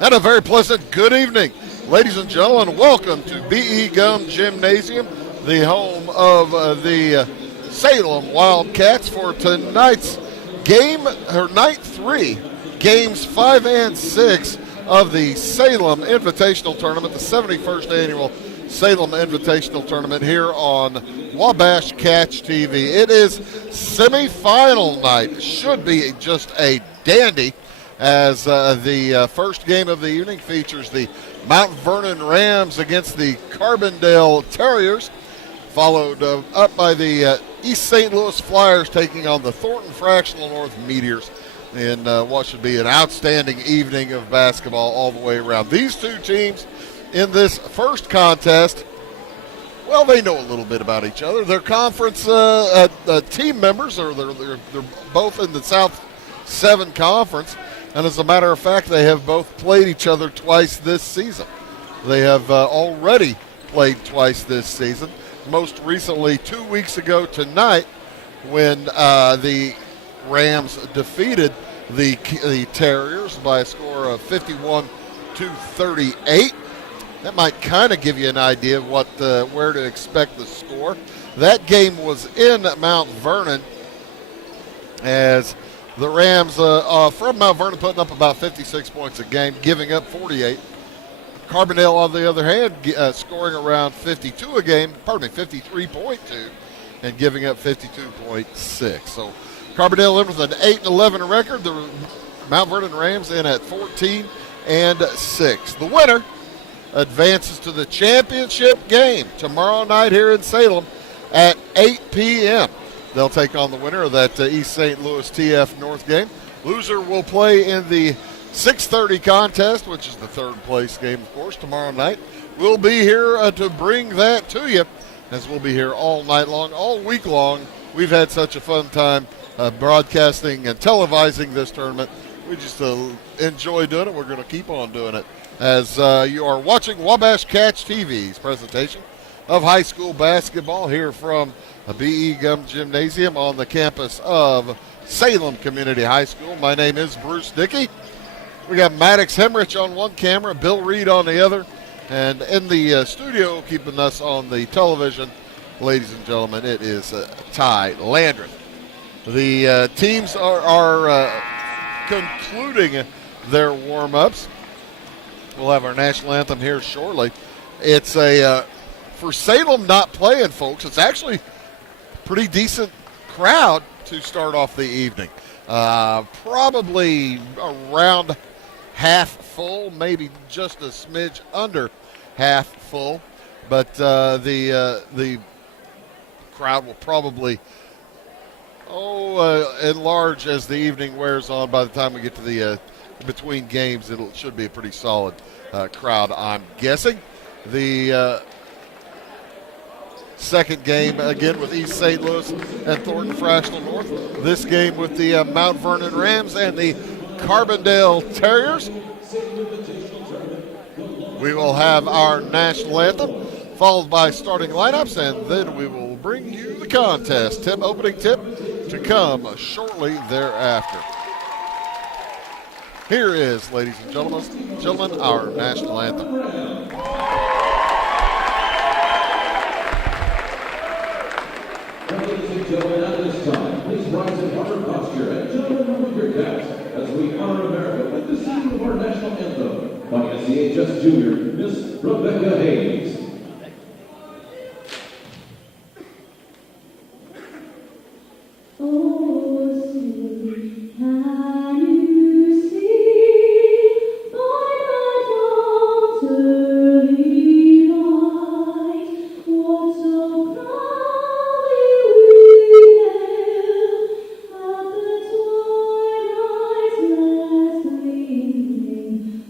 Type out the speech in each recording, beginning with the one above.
And a very pleasant good evening, ladies and gentlemen. Welcome to B.E. Gum Gymnasium, the home of the Salem Wildcats for tonight's game, or night 3, games 5 and 6 of the Salem Invitational Tournament, the 71st annual Salem Invitational Tournament here on Wabash Catch TV. It is semifinal night. Should be just a dandy, as the first game of the evening features the Mount Vernon Rams against the Carbondale Terriers, followed up by the East St. Louis Flyers taking on the Thornton Fractional North Meteors in what should be an outstanding evening of basketball all the way around. These two teams in this first contest, well, they know a little bit about each other. They're conference team members, or they're both in the South 7 Conference. And as a matter of fact, they have both played each other twice this season. They have already played twice this season. Most recently, 2 weeks ago tonight, when the Rams defeated the Terriers by a score of 51-38. That might kind of give you an idea of where to expect the score. That game was in Mount Vernon, as the Rams from Mount Vernon putting up about 56 points a game, giving up 48. Carbondale, on the other hand, scoring around 53.2, and giving up 52.6. So Carbondale in with an 8-11 record. The Mount Vernon Rams in at 14-6. The winner advances to the championship game tomorrow night here in Salem at 8 p.m. They'll take on the winner of that East St. Louis TF North game. Loser will play in the 6:30 contest, which is the third place game, of course, tomorrow night. We'll be here to bring that to you, as we'll be here all night long, all week long. We've had such a fun time broadcasting and televising this tournament. We just enjoy doing it. We're going to keep on doing it, as you are watching Wabash Catch TV's presentation of high school basketball here from B.E. Gum Gymnasium on the campus of Salem Community High School. My name is Bruce Dickey. We got Maddox Hemrich on one camera, Bill Reed on the other, and in the studio keeping us on the television, ladies and gentlemen, it is Ty Landreth. The teams are concluding their warm-ups. We'll have our national anthem here shortly. It's for Salem not playing, folks, it's actually pretty decent crowd to start off the evening. Probably around half full, maybe just a smidge under half full, but the crowd will probably enlarge as the evening wears on. By the time we get to the between games, it should be a pretty solid crowd, I'm guessing. The second game, again, with East St. Louis and Thornton Fractional North. This game with the Mount Vernon Rams and the Carbondale Terriers. We will have our national anthem, followed by starting lineups, and then we will bring you the contest opening tip to come shortly thereafter. Here is, ladies and gentlemen, our national anthem. Ladies and gentlemen, at this time, please rise in proper posture and gentlemen remove your caps as we honor America with the singing of our national anthem by SCHS Junior, Miss Rebecca Hayes.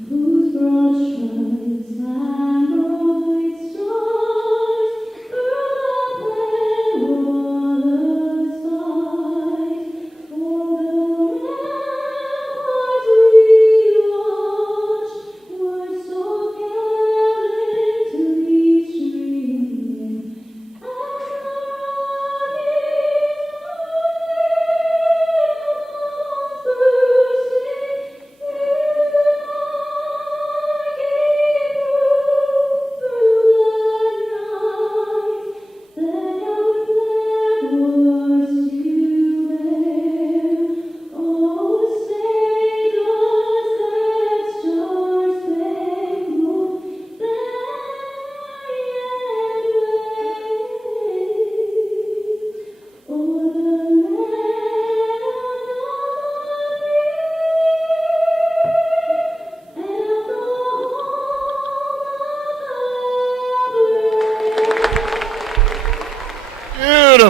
Whose broad stripes and broad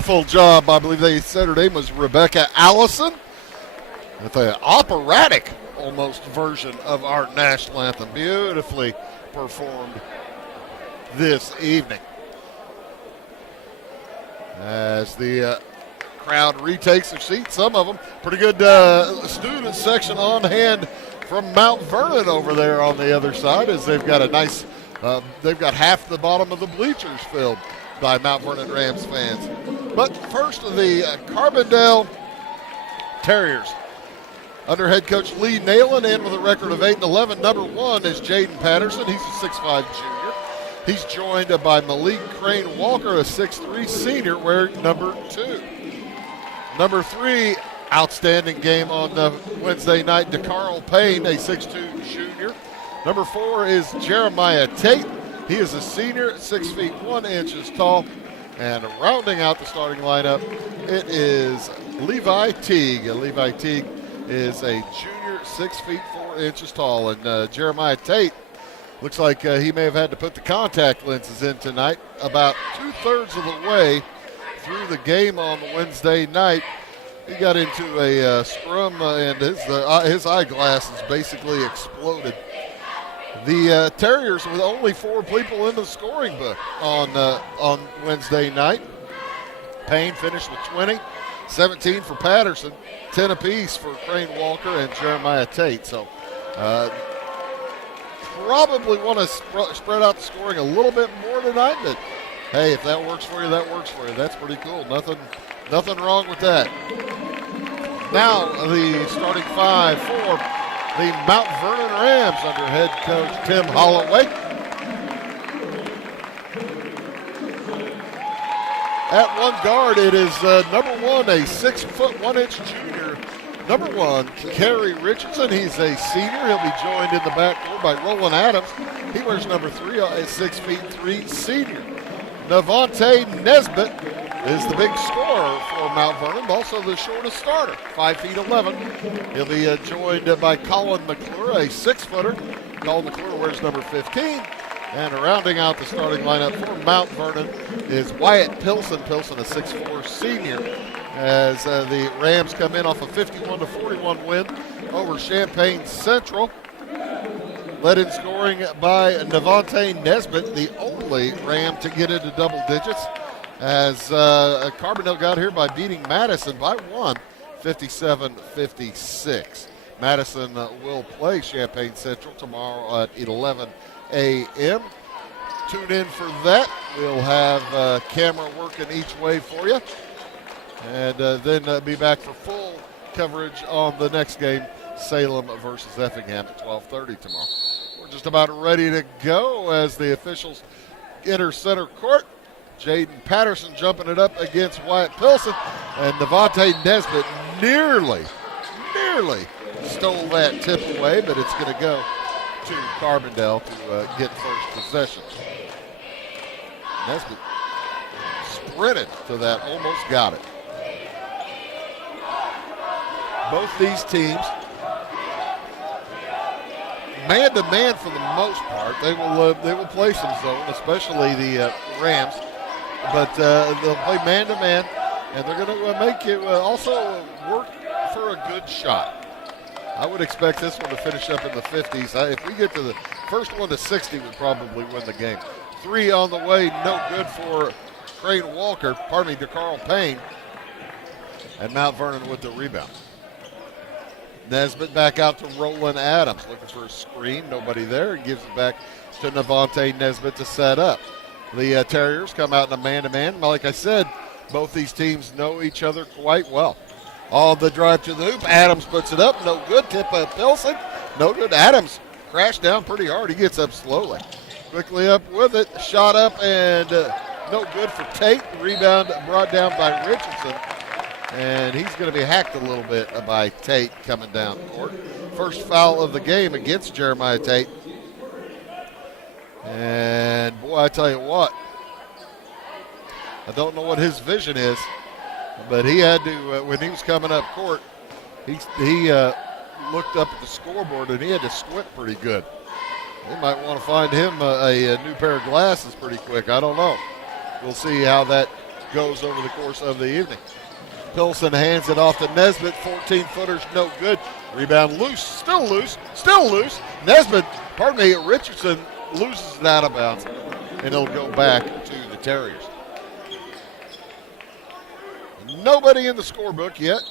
beautiful job. I believe they said her name was Rebecca Allison with an operatic almost version of our national anthem. Beautifully performed this evening. As the crowd retakes their seats, some of them pretty good student section on hand from Mount Vernon over there on the other side, as they've got a nice, they've got half the bottom of the bleachers filled by Mount Vernon Rams fans. But first, the Carbondale Terriers. Under head coach Lee Nayland, in with a record of 8-11. Number 1 is Jaden Patterson. He's a 6'5 junior. He's joined by Malik Crane Walker, a 6'3 senior, wearing number 2. Number 3, outstanding game on Wednesday night, DeCarl Payne, a 6'2 junior. Number 4 is Jeremiah Tate. He is a senior, 6 feet 1 inches tall. And rounding out the starting lineup, it is Levi Teague. Levi Teague is a junior, 6 feet 4 inches tall. And Jeremiah Tate looks like he may have had to put the contact lenses in tonight. About 2/3 of the way through the game on Wednesday night, he got into a scrum and his eyeglasses basically exploded. The Terriers with only 4 people in the scoring book on Wednesday night. Payne finished with 20, 17 for Patterson, 10 apiece for Crane Walker and Jeremiah Tate. So probably want to spread out the scoring a little bit more tonight, but hey, if that works for you, that works for you. That's pretty cool. Nothing wrong with that. Now the starting 5 for the Mount Vernon Rams under head coach Tim Holloway. At one guard, it is number 1, a 6 foot 1 inch junior. Number 1, Kerry Richardson. He's a senior. He'll be joined in the backcourt by Roland Adams. He wears number 3, a 6 feet 3 senior. Navante Nesbitt is the big scorer for Mount Vernon, but also the shortest starter, 5 feet 11. He'll be joined by Colin McClure, a 6-footer. Colin McClure wears number 15. And rounding out the starting lineup for Mount Vernon is Wyatt Pilson. Pilson, a 6'4 senior, as the Rams come in off a 51-41 win over Champaign Central. Led in scoring by Navante Nesbitt, the only Ram to get into double digits, as Carbondale got here by beating Madison by 1, 57-56. Madison will play Champaign Central tomorrow at 11 a.m. Tune in for that. We'll have camera working each way for you. And then be back for full coverage on the next game, Salem versus Effingham at 12:30 tomorrow. We're just about ready to go as the officials enter center court. Jaden Patterson jumping it up against Wyatt Pilson. And Navante Nesbitt nearly stole that tip away, but it's going to go to Carbondale to get first possession. Nesbitt sprinted to that, almost got it. Both these teams, man-to-man for the most part. They will play some zone, especially the Rams, but they'll play man-to-man, and they're going to make you also work for a good shot. I would expect this one to finish up in the 50s. If we get to the first one to 60, we'd probably win the game. 3 on the way, no good for Crane Walker, DeCarl Payne, and Mount Vernon with the rebound. Nesbitt back out to Roland Adams, looking for a screen, nobody there, and gives it back to Navante Nesbitt to set up. The Terriers come out in a man-to-man. Like I said, both these teams know each other quite well. On the drive to the hoop, Adams puts it up, no good. Tip of Pilson, no good. Adams crashed down pretty hard. He gets up slowly. Quickly up with it, shot up, and no good for Tate. Rebound brought down by Richardson, and he's going to be hacked a little bit by Tate coming down court. First foul of the game against Jeremiah Tate. And, boy, I tell you what, I don't know what his vision is, but he had to, when he was coming up court, he looked up at the scoreboard and he had to squint pretty good. They might want to find him a new pair of glasses pretty quick. I don't know. We'll see how that goes over the course of the evening. Pilsen hands it off to Nesbitt. 14-footers, no good. Rebound loose, still loose, still loose. Nesbitt, Richardson loses it out of bounds, and it'll go back to the Terriers. Nobody in the scorebook yet.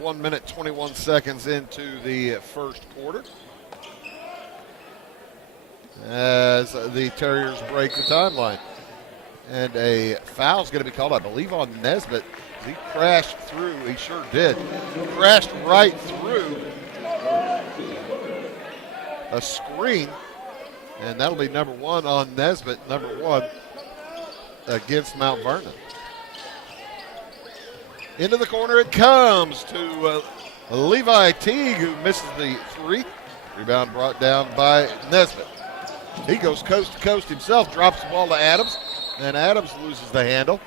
1 minute, 21 seconds into the first quarter, as the Terriers break the timeline. And a foul's going to be called, I believe, on Nesbitt. He crashed through. He sure did. Crashed right through a screen. And that'll be number 1 on Nesbitt, number 1 against Mount Vernon. Into the corner it comes to Levi Teague, who misses the 3. Rebound brought down by Nesbitt. He goes coast to coast himself, drops the ball to Adams, and Adams loses the handle.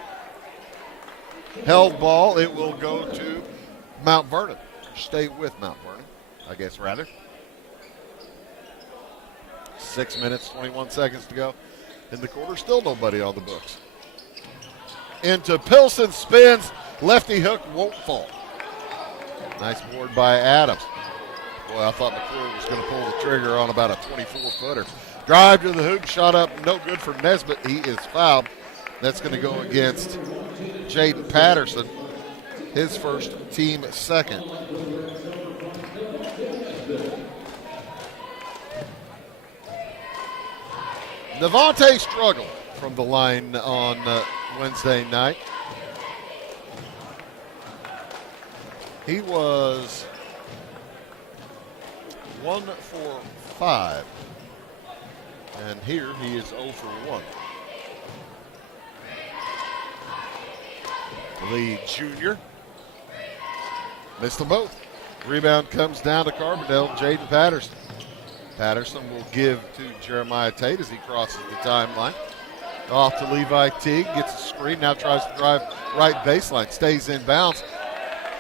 Held ball, it will go to Mount Vernon. Stay with Mount Vernon, I guess, rather. 6 minutes, 21 seconds to go in the quarter. Still nobody on the books. Into Pilsen, spins. Lefty hook won't fall. Nice board by Adams. Boy, I thought McClure was going to pull the trigger on about a 24-footer. Drive to the hoop, shot up, no good for Nesbitt. He is fouled. That's going to go against Jaden Patterson, his first, team second. Devontae struggled from the line on Wednesday night. He was 1 for 5. And here he is 0 for 1. The junior missed them both. Rebound comes down to Carbondale, Jaden Patterson. Patterson will give to Jeremiah Tate as he crosses the timeline. Off to Levi Teague, gets a screen, now tries to drive right baseline, stays in bounds.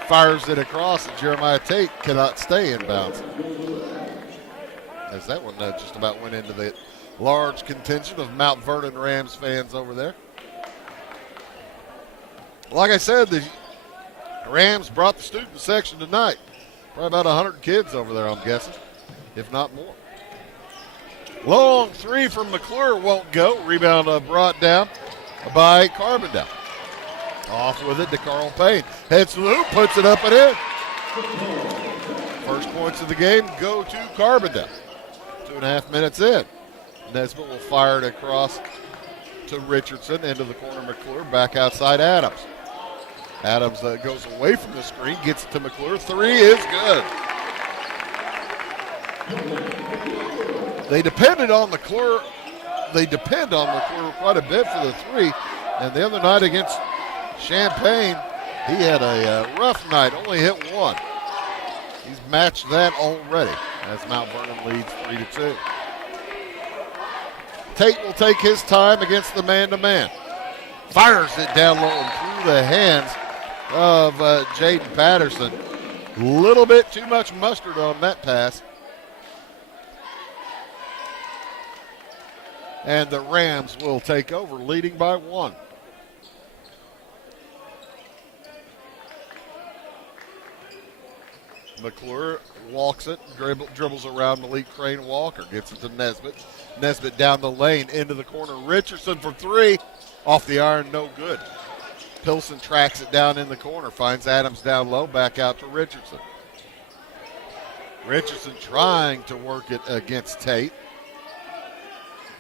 Fires it across, and Jeremiah Tate cannot stay in bounds. As that one just about went into the large contingent of Mount Vernon Rams fans over there. Like I said, the Rams brought the student section tonight. Probably about 100 kids over there, I'm guessing, if not more. Long 3 from McClure won't go. Rebound brought down by Carbondale. Off with it to Carl Payne. Heads to the hoop, puts it up and in. First points of the game go to Carbondale. 2.5 minutes in. Nesbitt will fire it across to Richardson. Into the corner, McClure. Back outside Adams. Adams goes away from the screen, gets it to McClure. 3 is good. They depend on McClure quite a bit for the 3. And the other night against Champaign, he had a rough night, only hit 1. He's matched that already as Mount Vernon leads 3-2. Tate will take his time against the man-to-man. Fires it down low and through the hands of Jaden Patterson. A little bit too much mustard on that pass. And the Rams will take over, leading by 1. McClure walks it, dribbles around Malik Crane Walker, gets it to Nesbitt. Nesbitt down the lane, into the corner. Richardson for 3, off the iron, no good. Pilsen tracks it down in the corner, finds Adams down low, back out to Richardson. Richardson trying to work it against Tate.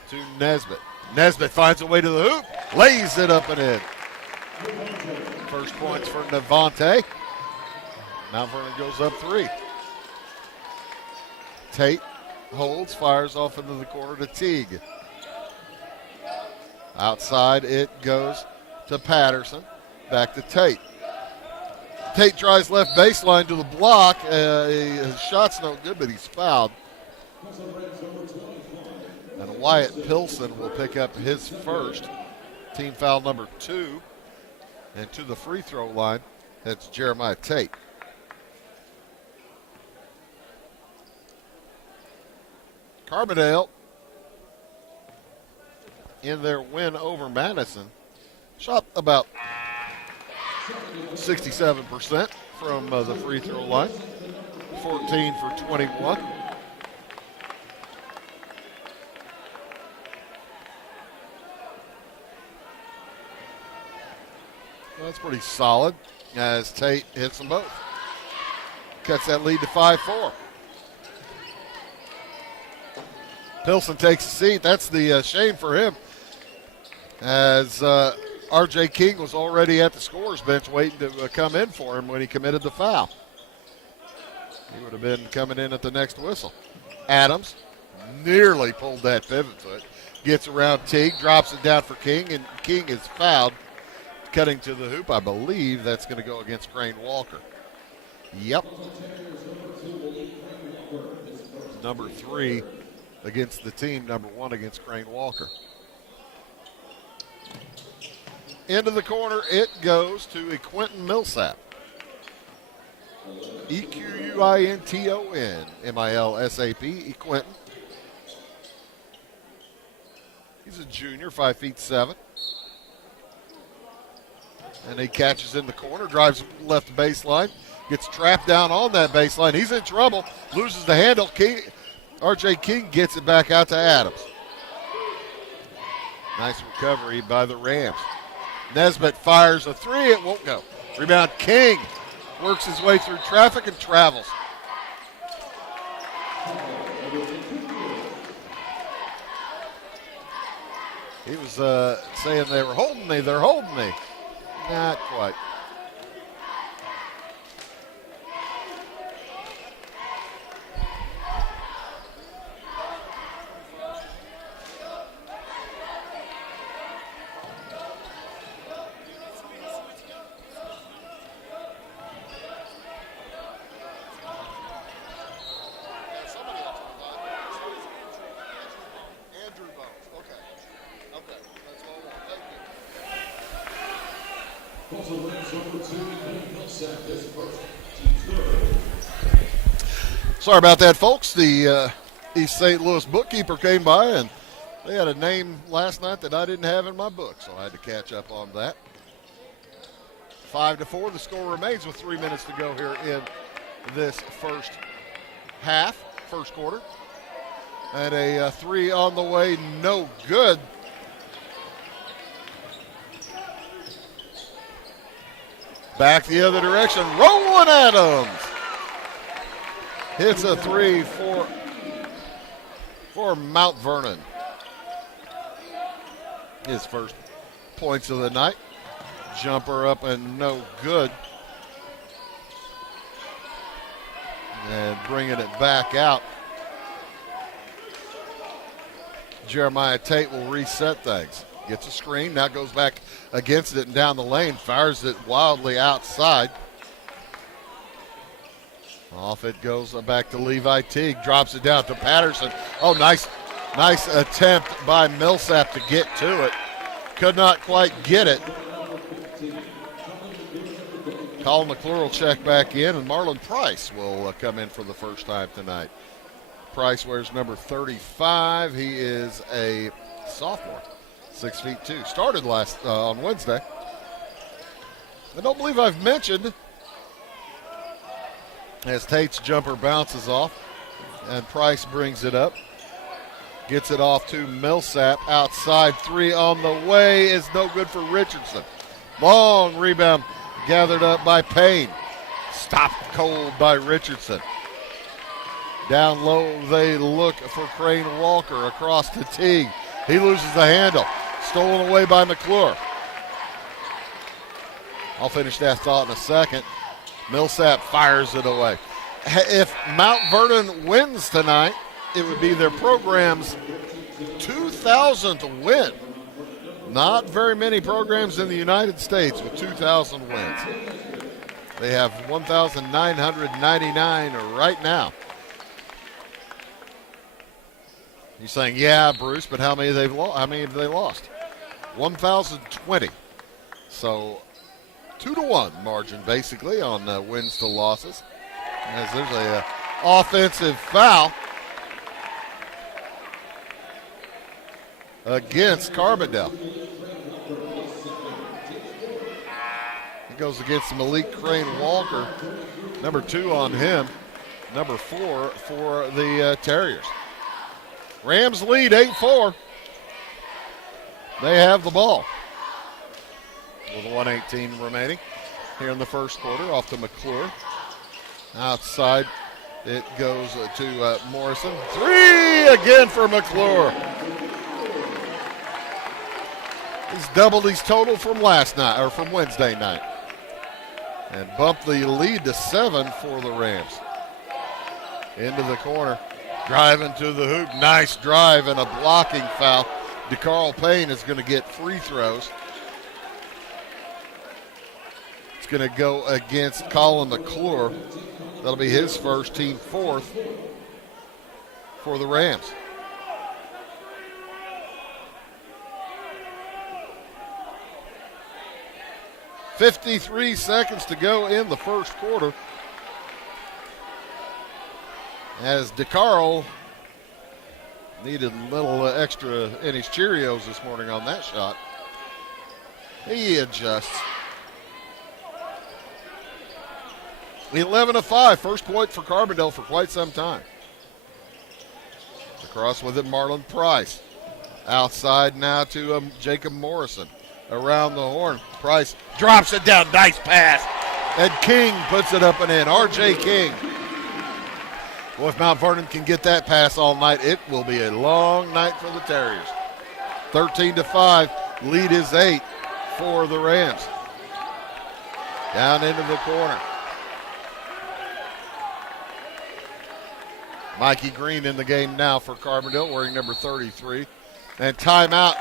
To Nesbitt. Nesbitt finds a way to the hoop, lays it up and in. First points for Devontae. Mount Vernon goes up 3. Tate holds, fires off into the corner to Teague. Outside it goes to Patterson. Back to Tate. Tate tries left baseline to the block. His shot's no good, but he's fouled. And Wyatt Pilsen will pick up his first, team foul number 2. And to the free throw line, that's Jeremiah Tate. Carbondale, in their win over Madison, Shot about 67% from the free throw line. 14 for 21. That's pretty solid as Tate hits them both. Cuts that lead to 5-4. Pilson takes a seat. That's the shame for him, as R.J. King was already at the scorer's bench waiting to come in for him when he committed the foul. He would have been coming in at the next whistle. Adams nearly pulled that pivot foot. Gets around Teague, drops it down for King, and King is fouled. Cutting to the hoop, I believe that's going to go against Crane Walker. Yep. Number 3 against the team, number 1 against Crane Walker. Into the corner, it goes to Quentin Millsap. Equinton, Milsap, Quentin. He's a junior, 5'7". And he catches in the corner, drives left baseline, gets trapped down on that baseline. He's in trouble, loses the handle. R.J. King gets it back out to Adams. Nice recovery by the Rams. Nesbitt fires a 3, it won't go. Rebound, King works his way through traffic and travels. He was saying they're holding me. Not quite. Sorry about that, folks. The East St. Louis bookkeeper came by, and they had a name last night that I didn't have in my book, so I had to catch up on that. 5-4, the score remains with 3 minutes to go here in this first quarter. And a 3 on the way, no good. Back the other direction, Roland Adams hits a 3 for Mount Vernon. His first points of the night. Jumper up and no good. And bringing it back out. Jeremiah Tate will reset things. Gets a screen, now goes back against it and down the lane, fires it wildly outside. Off it goes back to Levi Teague, drops it down to Patterson. Oh, nice attempt by Millsap to get to it. Could not quite get it. Colin McClure will check back in, and Marlon Price will come in for the first time tonight. Price wears number 35. He is a sophomore, 6'2". Started on Wednesday. I don't believe I've mentioned, as Tate's jumper bounces off and Price brings it up. Gets it off to Millsap. Outside 3 on the way is no good for Richardson. Long rebound gathered up by Payne. Stopped cold by Richardson. Down low they look for Crane Walker across to Teague. He loses the handle. Stolen away by McClure. I'll finish that thought in a second. Millsap fires it away. If Mount Vernon wins tonight, it would be their program's 2,000th win. Not very many programs in the United States with 2,000 wins. They have 1,999 right now. You're saying, yeah, Bruce, but how many have they lost? 1,020. So 2-1 margin basically on wins to losses. As there's a offensive foul against Carbondale. goes against Malik Crane Walker. Number 2 on him. Number 4 for the Terriers. Rams lead 8-4. They have the ball with 1:18 remaining here in the first quarter. Off to McClure. Outside it goes to Morrison. 3 again for McClure. He's doubled his total from last night, or from Wednesday night. And bumped the lead to 7 for the Rams. Into the corner. Driving to the hoop. Nice drive and a blocking foul. DeCarl Payne is going to get free throws. It's going to go against Colin McClure. That'll be his first, team 4th for the Rams. .53 seconds to go in the first quarter. As DeCarl needed a little extra in his Cheerios this morning on that shot. He adjusts. 11-5, first point for Carbondale for quite some time. Across with it, Marlon Price. Outside now to Jacob Morrison. Around the horn, Price drops it down, nice pass. And King puts it up and in, R.J. King. Well, if Mount Vernon can get that pass all night, it will be a long night for the Terriers. 13-5, lead is 8 for the Rams. Down into the corner. Mikey Green in the game now for Carbondale, wearing number 33. And timeout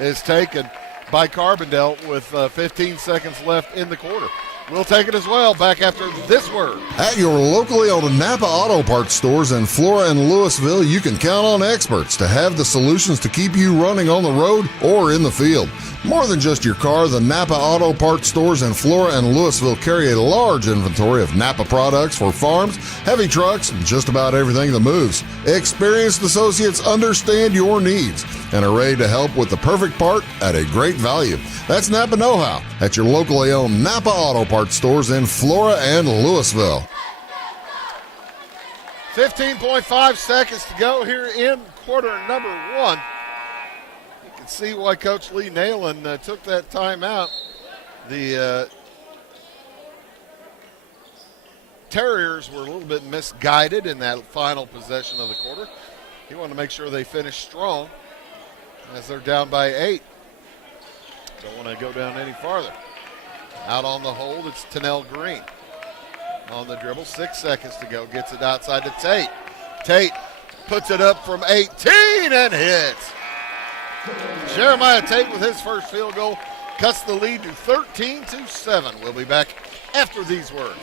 is taken by Carbondale with 15 seconds left in the quarter. We'll take it as well back after this word. At your locally owned Napa Auto Parts stores in Flora and Louisville, you can count on experts to have the solutions to keep you running on the road or in the field. More than just your car, the Napa Auto Parts stores in Flora and Louisville carry a large inventory of Napa products for farms, heavy trucks, and just about everything that moves. Experienced associates understand your needs and are ready to help with the perfect part at a great value. That's Napa Know-How at your locally owned Napa Auto Parts stores in Flora and Louisville. 15.5 seconds to go here in quarter number 1. You can see why Coach Lee Nalen took that timeout. The Terriers were a little bit misguided in that final possession of the quarter. He wanted to make sure they finished strong as they're down by 8. Don't want to go down any farther. Out on the hold, it's Tennell Green. On the dribble, 6 seconds to go. Gets it outside to Tate. Tate puts it up from 18 and hits. Jeremiah Tate with his first field goal cuts the lead to 13-7. We'll be back after these words.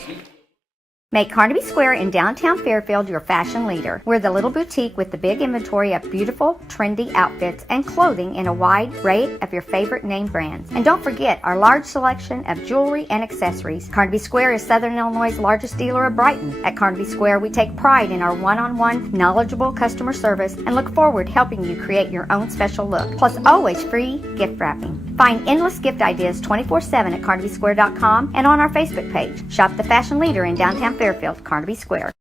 Make Carnaby Square in downtown Fairfield your fashion leader. We're the little boutique with the big inventory of beautiful, trendy outfits and clothing in a wide array of your favorite name brands. And don't forget our large selection of jewelry and accessories. Carnaby Square is Southern Illinois' largest dealer of Brighton. At Carnaby Square, we take pride in our one-on-one, knowledgeable customer service and look forward to helping you create your own special look. Plus, always free gift wrapping. Find endless gift ideas 24/7 at CarnabySquare.com and on our Facebook page. Shop the fashion leader in downtown Fairfield, Carnaby Square.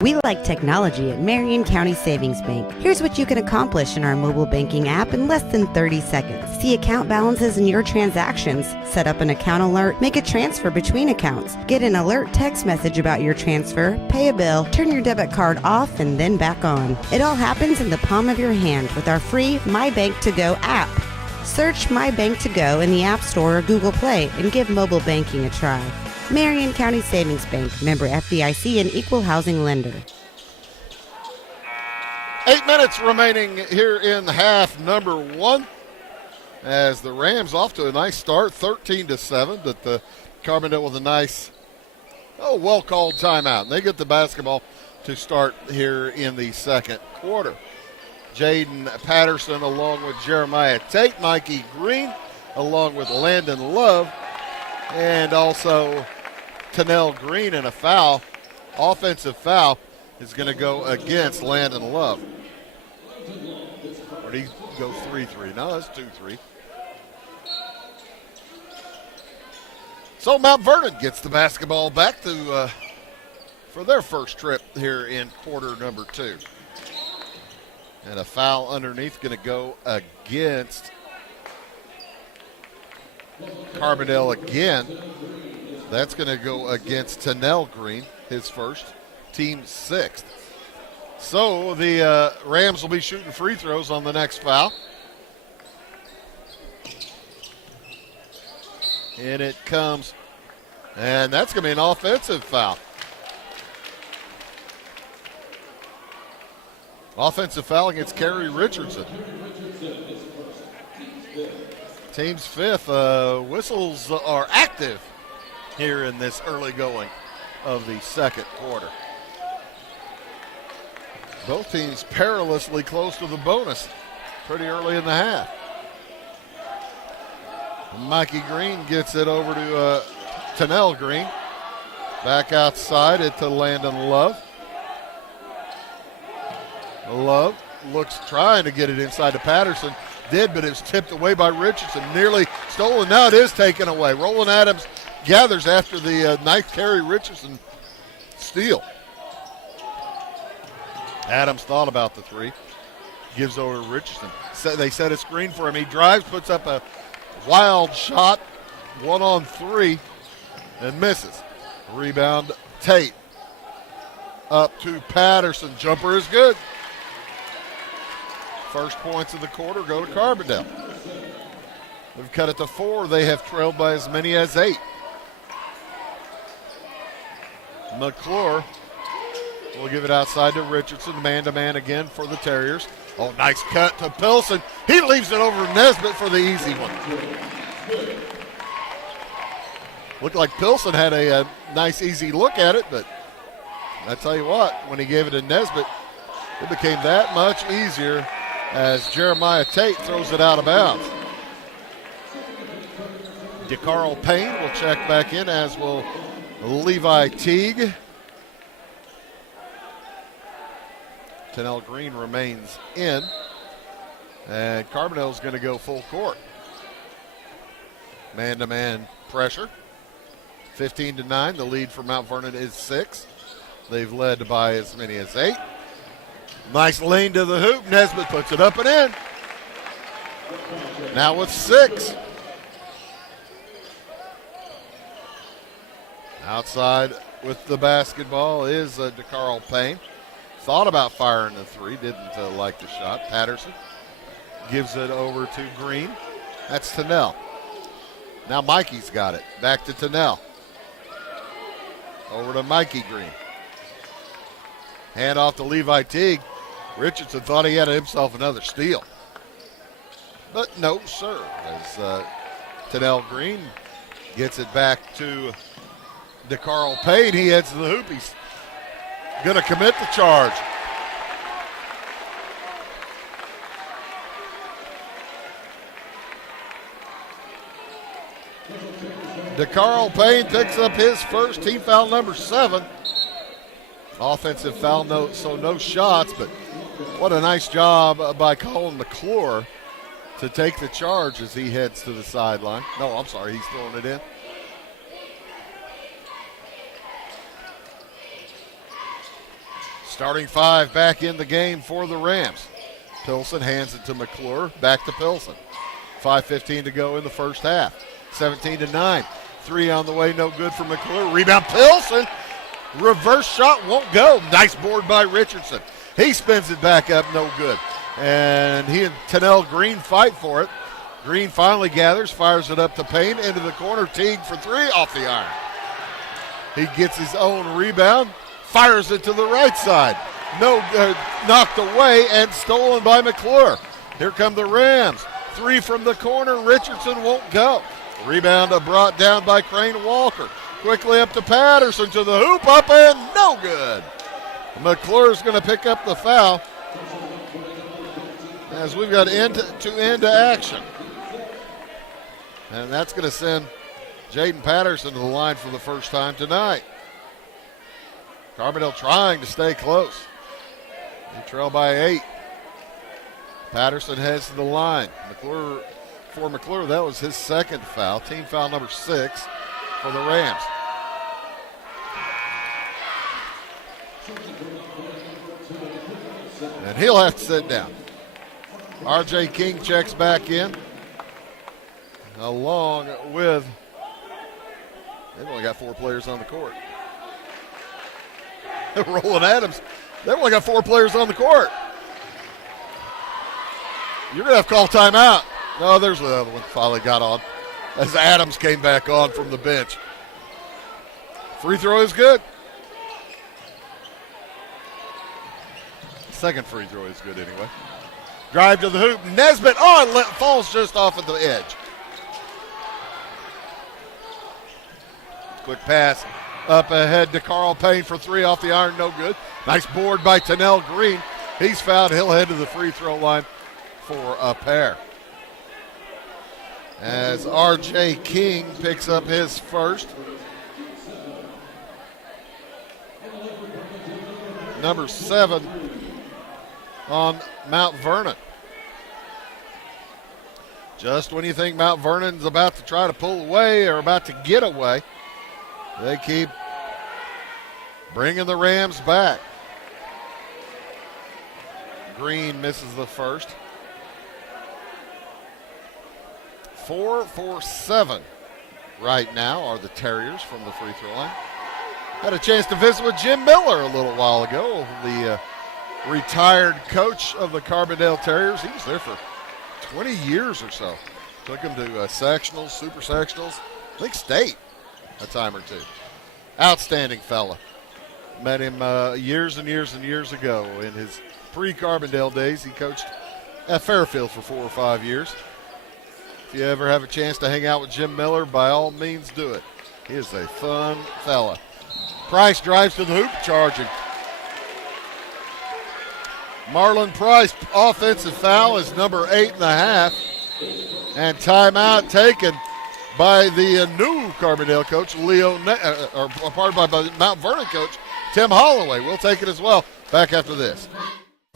We like technology at Marion County Savings Bank. Here's what you can accomplish in our mobile banking app in less than 30 seconds. See account balances in your transactions, set up an account alert, make a transfer between accounts, get an alert text message about your transfer, pay a bill, turn your debit card off and then back on. It all happens in the palm of your hand with our free My Bank to Go app. Search My Bank to Go in the App Store or Google Play and give mobile banking a try. Marion County Savings Bank, member FDIC and equal housing lender. 8 minutes remaining here in half number 1. As the Rams off to a nice start, 13-7, but the Carbondale with a nice, well-called timeout. And they get the basketball to start here in the second quarter. Jaden Patterson along with Jeremiah Tate, Mikey Green along with Landon Love, and also Tennell Green, and a foul, offensive foul, is going to go against Landon Love. Or did he go 3-3? No, that's 2-3. So Mount Vernon gets the basketball back to for their first trip here in quarter number 2. And a foul underneath going to go against Carbondale again. That's going to go against Tennell Green, his first, team 6th. So the Rams will be shooting free throws on the next foul. And it comes, and that's going to be an offensive foul. Offensive foul against Kerry Richardson. Team's 5th. Whistles are active here in this early going of the second quarter. Both teams perilously close to the bonus pretty early in the half. Mikey Green gets it over to Tennell Green. Back outside it to Landon Love. Love looks trying to get it inside to Patterson. Did, but it was tipped away by Richardson. Nearly stolen. Now it is taken away. Roland Adams gathers after the ninth Kerry Richardson steal. Adams thought about the 3. Gives over to Richardson. They set a screen for him. He drives, puts up a wild shot, 1-on-3, and misses. Rebound, Tate. Up to Patterson. Jumper is good. First points of the quarter go to Carbondale. They've cut it to 4. They have trailed by as many as 8. McClure will give it outside to Richardson. Man-to-man again for the Terriers. Oh, nice cut to Pilson. He leaves it over to Nesbitt for the easy one. Looked like Pilson had a nice, easy look at it, but I tell you what, when he gave it to Nesbitt, it became that much easier as Jeremiah Tate throws it out of bounds. DeCarl Payne will check back in, as will Levi Teague. Tennell Green remains in, and Carbondale's going to go full court. Man-to-man pressure. 15-9. The lead for Mount Vernon is 6. They've led by as many as 8. Nice lane to the hoop. Nesbitt puts it up and in. Now with 6. Outside with the basketball is DeCarl Payne. Thought about firing the 3, didn't like the shot. Patterson gives it over to Green. That's Tennell. Now Mikey's got it. Back to Tennell. Over to Mikey Green. Hand off to Levi Teague. Richardson thought he had himself another steal. But no, sir. As Tennell Green gets it back to DeCarl Payne. He heads to the hoop. He's going to commit the charge. DeCarl Payne picks up his first, team foul number 7. Offensive foul, no shots, but what a nice job by Colin McClure to take the charge as he heads to the sideline. No, I'm sorry, he's throwing it in. Starting 5 back in the game for the Rams. Pilson hands it to McClure, back to Pilson. 5:15 to go in the first half. 17-9. 3 on the way, no good for McClure. Rebound, Pilson. Reverse shot won't go. Nice board by Richardson. He spins it back up, no good. And he and Tennell Green fight for it. Green finally gathers, fires it up to Payne, into the corner. Teague for 3, off the iron. He gets his own rebound, fires it to the right side. No, knocked away and stolen by McClure. Here come the Rams. 3 from the corner. Richardson won't go. Rebound brought down by Crane Walker. Quickly up to Patterson to the hoop, up and no good. McClure's going to pick up the foul as we've got end-to-end action. And that's going to send Jaden Patterson to the line for the first time tonight. Carbondale trying to stay close. They trail by 8. Patterson heads to the line. For McClure, that was his second foul. Team foul number 6. for the Rams. And he'll have to sit down. R.J. King checks back in, along with, they've only got 4 players on the court. Roland Adams, they've only got 4 players on the court. You're going to have to call timeout. No, there's the other one finally got on as Adams came back on from the bench. Free throw is good. Second free throw is good anyway. Drive to the hoop. Nesbitt falls just off at the edge. Quick pass up ahead to Carl Payne for 3 off the iron. No good. Nice board by Tennell Green. He's fouled. He'll head to the free throw line for a pair. As R.J. King picks up his first. Number 7 on Mount Vernon. Just when you think Mount Vernon's about to try to pull away or about to get away, they keep bringing the Rams back. Green misses the first. 4 for 7 right now are the Terriers from the free throw line. Had a chance to visit with Jim Miller a little while ago, the retired coach of the Carbondale Terriers. He was there for 20 years or so. Took him to sectionals, super sectionals, I think state a time or two. Outstanding fella. Met him years and years and years ago in his pre-Carbondale days. He coached at Fairfield for 4 or 5 years. If you ever have a chance to hang out with Jim Miller, by all means do it. He is a fun fella. Price drives to the hoop, charging. Marlon Price, offensive foul is number 8.5. And timeout taken by the new Carbondale coach, by the Mount Vernon coach, Tim Holloway. We'll take it as well. Back after this.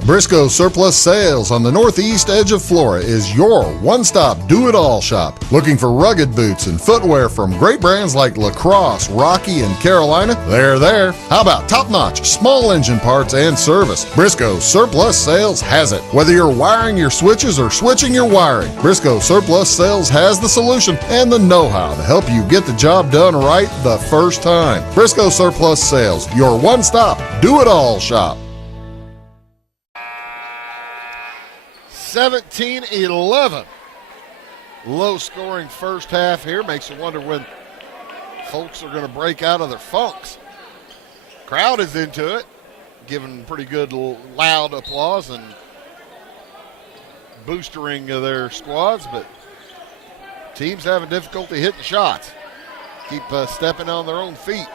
Briscoe Surplus Sales on the northeast edge of Flora is your one-stop do-it-all shop. Looking for rugged boots and footwear from great brands like Lacrosse, Rocky, and Carolina? They're there. How about top-notch small engine parts and service? Briscoe Surplus Sales has it. Whether you're wiring your switches or switching your wiring, Briscoe Surplus Sales has the solution and the know-how to help you get the job done right the first time. Briscoe Surplus Sales, your one-stop do-it-all shop. 17-11. Low-scoring first half here. Makes you wonder when folks are going to break out of their funks. Crowd is into it, giving pretty good loud applause and boostering their squads, but teams having difficulty hitting shots. Keep stepping on their own feet.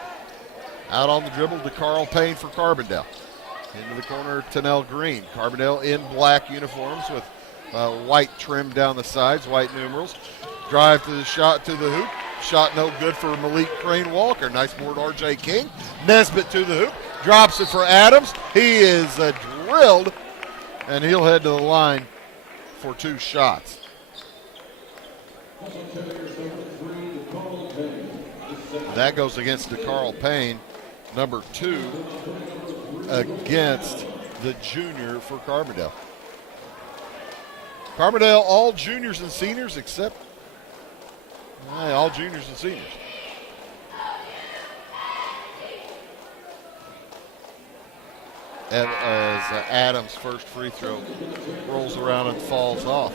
Out on the dribble to Carl Payne for Carbondale. Into the corner, Tennell Green. Carbondale in black uniforms with white trim down the sides, white numerals. Drive to the shot to the hoop. Shot no good for Malik Crane Walker. Nice board, R.J. King. Nesbitt to the hoop. Drops it for Adams. He is drilled, and he'll head to the line for 2 shots. That goes against DeCarl Payne, number 2. Against the junior for Carbondale. Carbondale, all juniors and seniors except all juniors and seniors. As Adams' first free throw rolls around and falls off.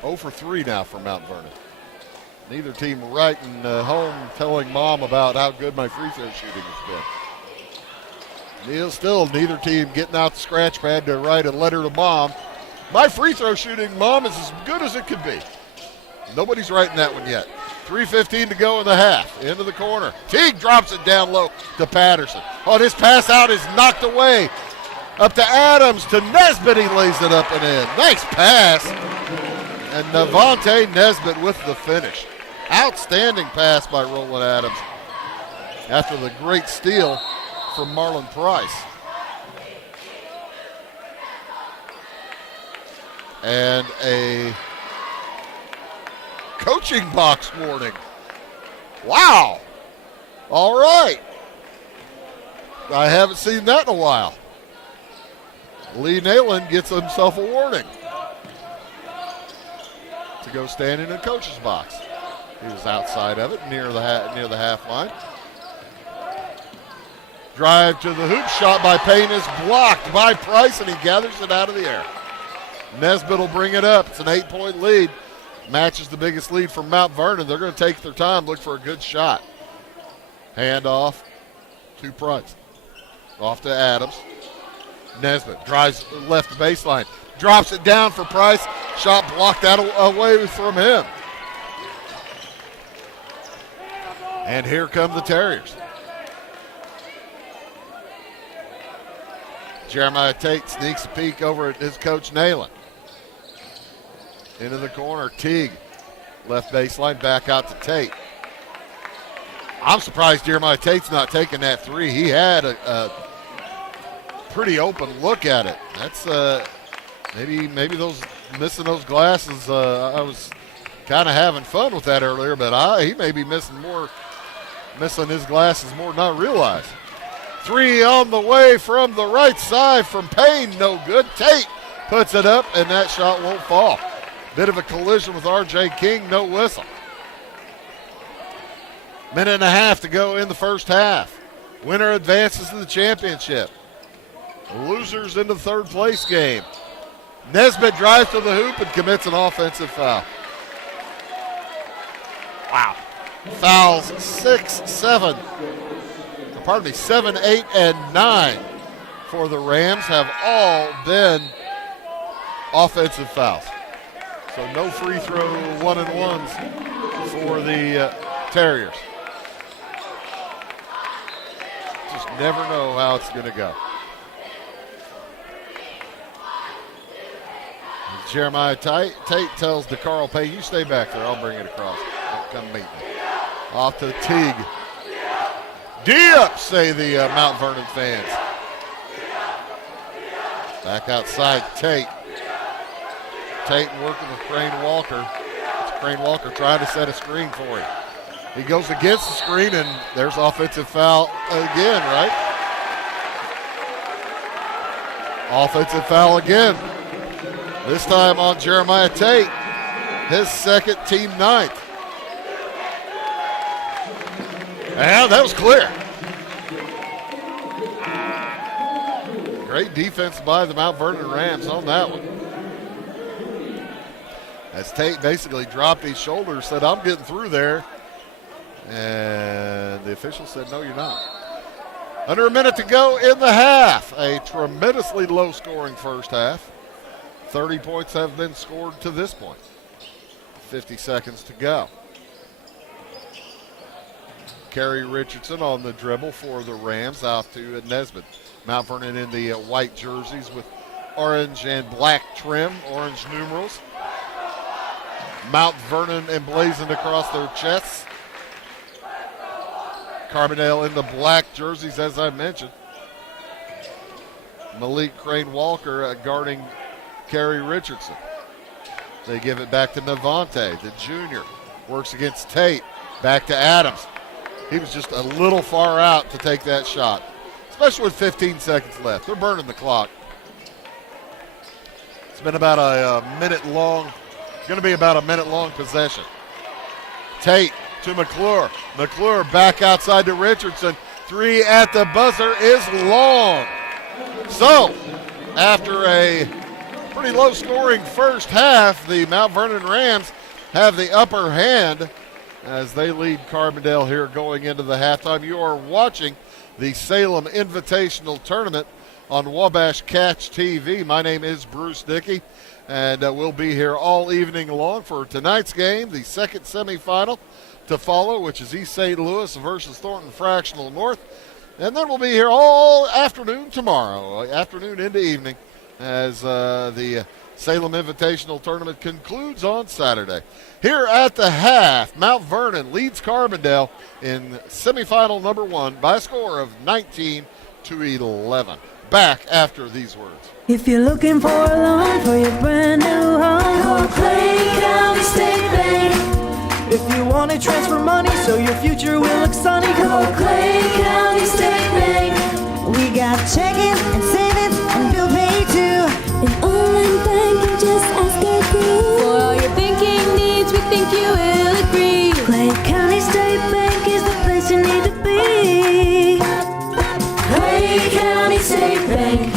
0 for 3 now for Mount Vernon. Neither team writing home telling mom about how good my free throw shooting has been. Neither team getting out the scratch pad to write a letter to mom. My free throw shooting, mom, is as good as it could be. Nobody's writing that one yet. 3:15 to go in the half. Into the corner. Teague drops it down low to Patterson. Oh, his pass out is knocked away. Up to Adams, to Nesbitt, he lays it up and in. Nice pass. And Navonte Nesbitt with the finish. Outstanding pass by Roland Adams after the great steal from Marlon Price. And a coaching box warning. Wow. All right. I haven't seen that in a while. Lee Nayland gets himself a warning to go stand in a coach's box. He was outside of it, near the half line. Drive to the hoop, shot by Payne is blocked by Price, and he gathers it out of the air. Nesbitt will bring it up. It's an 8-point lead. Matches the biggest lead from Mount Vernon. They're going to take their time, look for a good shot. Hand off to Price. Off to Adams. Nesbitt drives left baseline. Drops it down for Price. Shot blocked out away from him. And here come the Terriers. Jeremiah Tate sneaks a peek over at his coach Nayland. Into the corner, Teague. Left baseline, back out to Tate. I'm surprised Jeremiah Tate's not taking that three. He had a pretty open look at it. That's maybe those missing those glasses. I was kind of having fun with that earlier, but he may be missing his glasses more than I realize. Three on the way from the right side from Payne, no good. Tate puts it up, and that shot won't fall. Bit of a collision with R.J. King, no whistle. Minute and a half to go in the first half. Winner advances to the championship. Losers into the third place game. Nesbitt drives to the hoop and commits an offensive foul. Wow. Fouls 7, 8, and 9 for the Rams have all been offensive fouls. So no free throw 1-and-1s for the Terriers. Just never know how it's going to go. Jeremiah Tate tells DeCarl Payne, you stay back there, I'll bring it across. Don't come meet me. Off to Teague. D-up, say the Mount Vernon fans. Back outside, Tate. Tate working with Crane Walker. It's Crane Walker trying to set a screen for him. He goes against the screen, and there's offensive foul again, right? Offensive foul again. This time on Jeremiah Tate, his second, team ninth. And that was clear. Great defense by the Mount Vernon Rams on that one. As Tate basically dropped his shoulders, said, I'm getting through there. And the official said, no, you're not. Under a minute to go in the half. A tremendously low-scoring first half. 30 points have been scored to this point. 50 seconds to go. Kerry Richardson on the dribble for the Rams, out to Nesbitt. Mount Vernon in the white jerseys with orange and black trim, orange numerals. Mount Vernon emblazoned across their chests. Carbondale in the black jerseys, as I mentioned. Malik Crane Walker guarding Kerry Richardson. They give it back to Navante, the junior. Works against Tate. Back to Adams. He was just a little far out to take that shot, especially with 15 seconds left. They're burning the clock. It's been about a minute long. It's going to be about a minute long possession. Tate to McClure. McClure back outside to Richardson. Three at the buzzer is long. So, after a pretty low-scoring first half, the Mount Vernon Rams have the upper hand as they lead Carbondale here going into the halftime. You are watching the Salem Invitational Tournament on Wabash Catch TV. My name is Bruce Dickey, and we'll be here all evening long for tonight's game, the second semifinal to follow, which is East St. Louis versus Thornton Fractional North. And then we'll be here all afternoon tomorrow, afternoon into evening, as the Salem Invitational Tournament concludes on Saturday. Here at the half, Mount Vernon leads Carbondale in semifinal number 1 by a score of 19-11. Back after these words. If you're looking for a loan for your brand new home, call Clay County State Bank. they transfer money so your future will look sunny. Call Clay County State Bank. We got checking and savings and bill pay too. An online banking, just ask our crew. For all your banking needs, we think you will agree. Clay County State Bank is the place you need to be. Clay County State Bank.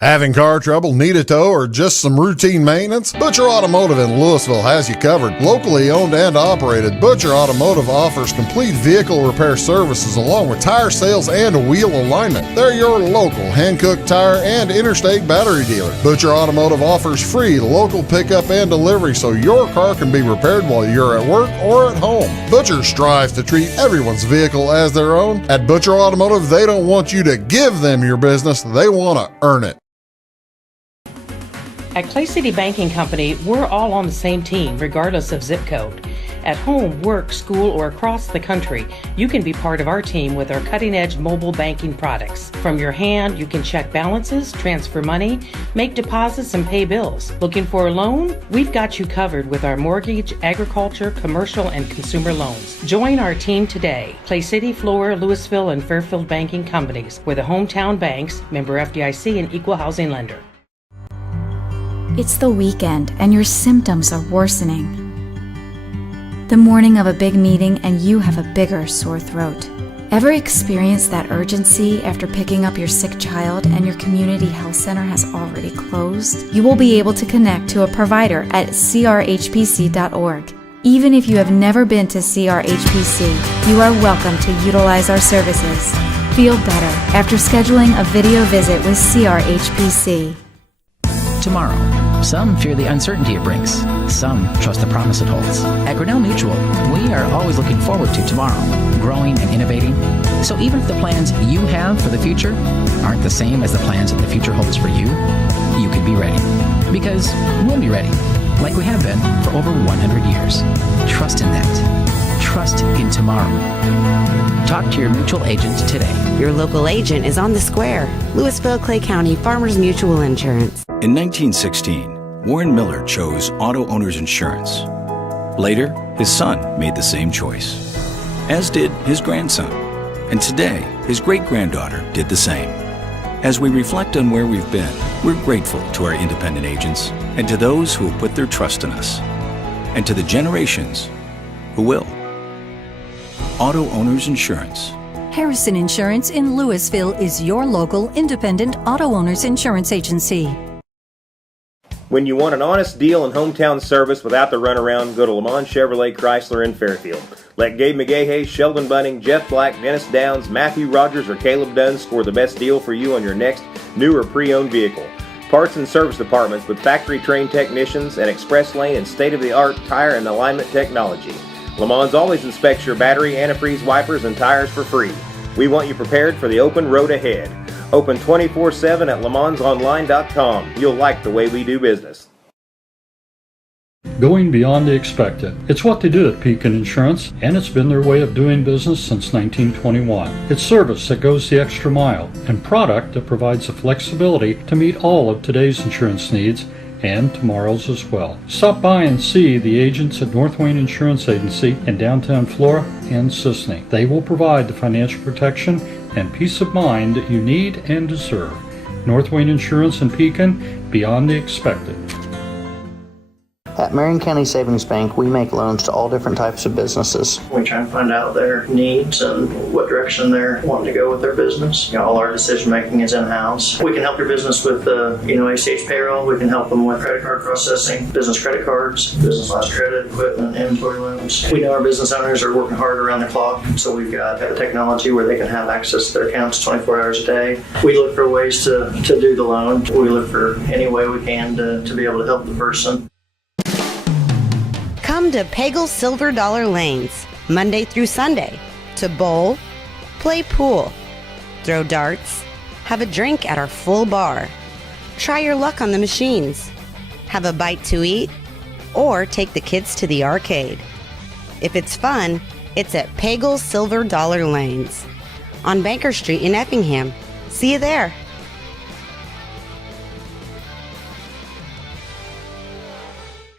Having car trouble, need a tow, or just some routine maintenance? Butcher Automotive in Louisville has you covered. Locally owned and operated, Butcher Automotive offers complete vehicle repair services along with tire sales and wheel alignment. They're your local hand-cooked tire and interstate battery dealer. Butcher Automotive offers free local pickup and delivery so your car can be repaired while you're at work or at home. Butcher strives to treat everyone's vehicle as their own. At Butcher Automotive, they don't want you to give them your business, they want to earn it. At Clay City Banking Company, we're all on the same team, regardless of zip code. At home, work, school, or across the country, you can be part of our team with our cutting-edge mobile banking products. From your hand, you can check balances, transfer money, make deposits, and pay bills. Looking for a loan? We've got you covered with our mortgage, agriculture, commercial, and consumer loans. Join our team today. Clay City, Flora, Louisville, and Fairfield Banking Companies. We're the hometown banks, member FDIC, and equal housing lender. It's the weekend and your symptoms are worsening. The morning of a big meeting and you have a bigger sore throat. Ever experienced that urgency after picking up your sick child and your community health center has already closed? You will be able to connect to a provider at crhpc.org. Even if you have never been to CRHPC, you are welcome to utilize our services. Feel better after scheduling a video visit with CRHPC. Tomorrow. Some fear the uncertainty it brings. Some trust the promise it holds. At Grinnell Mutual, we are always looking forward to tomorrow, growing and innovating. So even if the plans you have for the future aren't the same as the plans that the future holds for you, you can be ready. Because we'll be ready, like we have been for over 100 years. Trust in that. Trust in tomorrow. Talk to your mutual agent today. Your local agent is on the square. Louisville, Clay County Farmers Mutual Insurance. In 1916, Warren Miller chose Auto Owners Insurance. Later, his son made the same choice, as did his grandson. And today, his great-granddaughter did the same. As we reflect on where we've been, we're grateful to our independent agents and to those who have put their trust in us, and to the generations who will. Auto Owners Insurance. Harrison Insurance in Louisville is your local independent auto owners insurance agency. When you want an honest deal and hometown service without the runaround, go to Lamont Chevrolet Chrysler in Fairfield. Let Gabe McGahey, Sheldon Bunning, Jeff Black, Dennis Downs, Matthew Rogers, or Caleb Dunn score the best deal for you on your next new or pre-owned vehicle. Parts and service departments with factory-trained technicians and express lane and state-of-the-art tire and alignment technology. Lamont always inspects your battery, antifreeze, wipers, and tires for free. We want you prepared for the open road ahead. Open 24/7 at LeMansOnline.com. You'll like the way we do business. Going beyond the expected. It's what they do at Pekin Insurance, and it's been their way of doing business since 1921. It's service that goes the extra mile, and product that provides the flexibility to meet all of today's insurance needs and tomorrow's as well. Stop by and see the agents at North Wayne Insurance Agency in downtown Flora and Sisney. They will provide the financial protection and peace of mind that you need and deserve. North Wayne Insurance in Pekin, beyond the expected. At Marion County Savings Bank, we make loans to all different types of businesses. We try and find out their needs and what direction they're wanting to go with their business. All our decision making is in-house. We can help your business with ACH payroll. We can help them with credit card processing, business credit cards, business lines credit, equipment, inventory loans. We know our business owners are working hard around the clock, so we've got the technology where they can have access to their accounts 24 hours a day. We look for ways to do the loan. We look for any way we can to be able to help the person. Come to Pagel Silver Dollar Lanes, Monday through Sunday, to bowl, play pool, throw darts, have a drink at our full bar, try your luck on the machines, have a bite to eat, or take the kids to the arcade. If it's fun, it's at Pagel Silver Dollar Lanes on Banker Street in Effingham. See you there.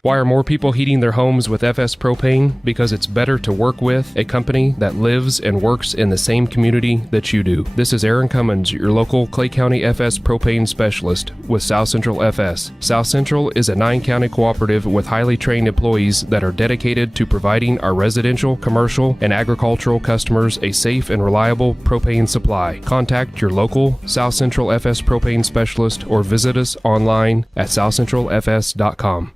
Why are more people heating their homes with FS Propane? Because it's better to work with a company that lives and works in the same community that you do. This is Aaron Cummins, your local Clay County FS Propane specialist with South Central FS. South Central is a 9-county cooperative with highly trained employees that are dedicated to providing our residential, commercial, and agricultural customers a safe and reliable propane supply. Contact your local South Central FS Propane specialist or visit us online at southcentralfs.com.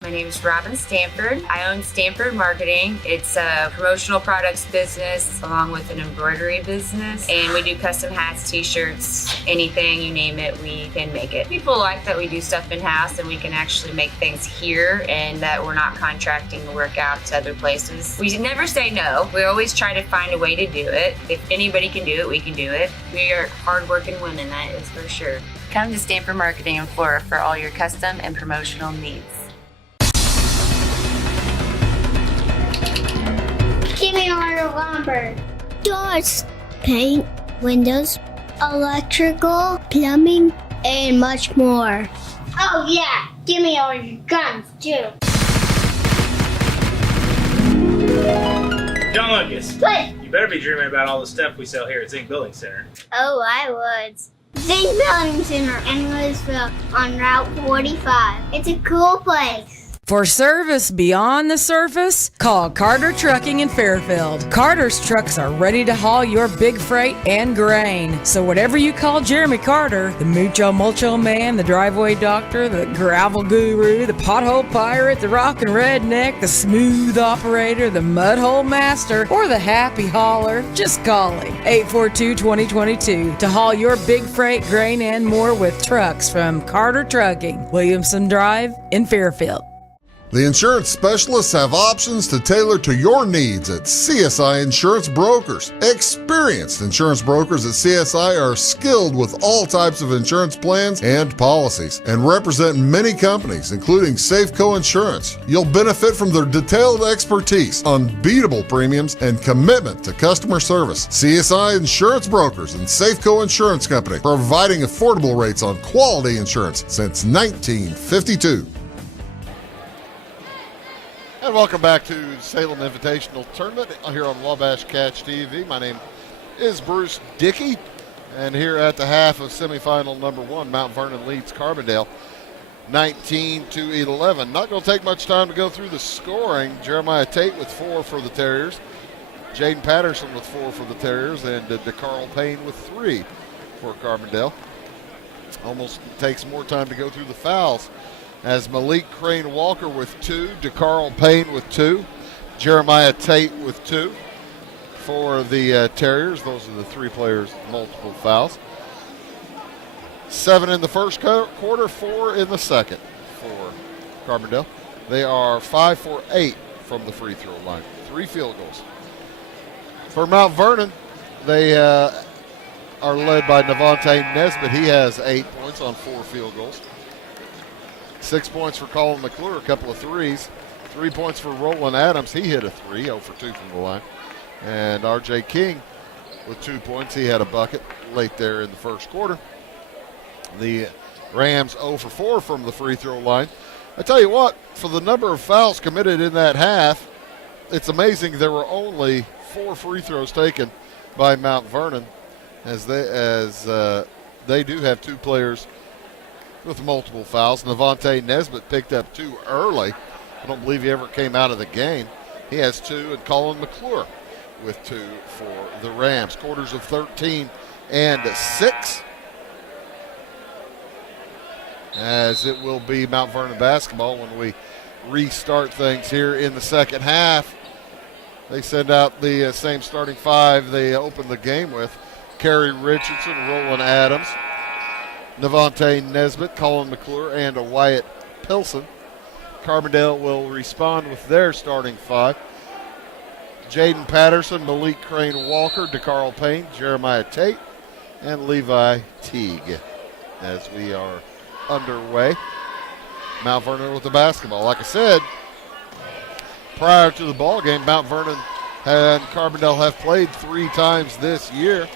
My name is Robin Stanford. I own Stanford Marketing. It's a promotional products business along with an embroidery business. And we do custom hats, t-shirts, anything, you name it, we can make it. People like that we do stuff in-house and we can actually make things here and that we're not contracting the work out to other places. We never say no. We always try to find a way to do it. If anybody can do it, we can do it. We are hardworking women, that is for sure. Come to Stanford Marketing in Flora for all your custom and promotional needs. Give me all your lumber. Doors, paint, windows, electrical, plumbing, and much more. Oh yeah, give me all your guns too. John Lucas. What? You better be dreaming about all the stuff we sell here at Zink Building Center. Oh, I would. Zink Building Center in Louisville on Route 45. It's a cool place. For service beyond the surface, call Carter Trucking in Fairfield. Carter's trucks are ready to haul your big freight and grain. So whatever you call Jeremy Carter, the Mucho Mulcho Man, the driveway doctor, the gravel guru, the pothole pirate, the rockin' redneck, the smooth operator, the mudhole master, or the happy hauler, just call him. 842-2022 to haul your big freight, grain, and more with trucks from Carter Trucking, Williamson Drive in Fairfield. The insurance specialists have options to tailor to your needs at CSI Insurance Brokers. Experienced insurance brokers at CSI are skilled with all types of insurance plans and policies and represent many companies, including Safeco Insurance. You'll benefit from their detailed expertise, unbeatable premiums, and commitment to customer service. CSI Insurance Brokers and Safeco Insurance Company, providing affordable rates on quality insurance since 1952. And welcome back to the Salem Invitational Tournament here on Wabash Catch TV. My name is Bruce Dickey, and here at the half of semifinal number 1, Mount Vernon leads Carbondale 19-11. Not going to take much time to go through the scoring. Jeremiah Tate with 4 for the Terriers, Jaden Patterson with 4 for the Terriers, and DeCarl Payne with 3 for Carbondale. Almost takes more time to go through the fouls, as Malik Crane Walker with 2, DeCarl Payne with 2, Jeremiah Tate with 2 for the Terriers. Those are the 3 players, multiple fouls. 7 in the first quarter, 4 in the second for Carbondale. They are 5 for 8 from the free throw line, 3 field goals. For Mount Vernon, they are led by Navonte Nesbitt. He has 8 points on 4 field goals. 6 points for Colin McClure, a couple of threes. 3 points for Roland Adams. He hit a 3, 0 for 2 from the line. And R.J. King with 2 points. He had a bucket late there in the first quarter. The Rams 0 for 4 from the free throw line. I tell you what, for the number of fouls committed in that half, it's amazing there were only 4 free throws taken by Mount Vernon, as they do have 2 players with multiple fouls. Navonte Nesbitt picked up 2 early. I don't believe he ever came out of the game. He has 2, and Colin McClure with 2 for the Rams. Quarters of 13 and 6. As it will be Mount Vernon basketball when we restart things here in the second half. They send out the same starting 5 they opened the game with. Kerry Richardson, Roland Adams, Navonte Nesbitt, Colin McClure, and a Wyatt Pilson. Carbondale will respond with their starting 5. Jaden Patterson, Malik Crane Walker, DeCarl Payne, Jeremiah Tate, and Levi Teague. As we are underway, Mount Vernon with the basketball. Like I said, prior to the ball game, Mount Vernon and Carbondale have played 3 times this year.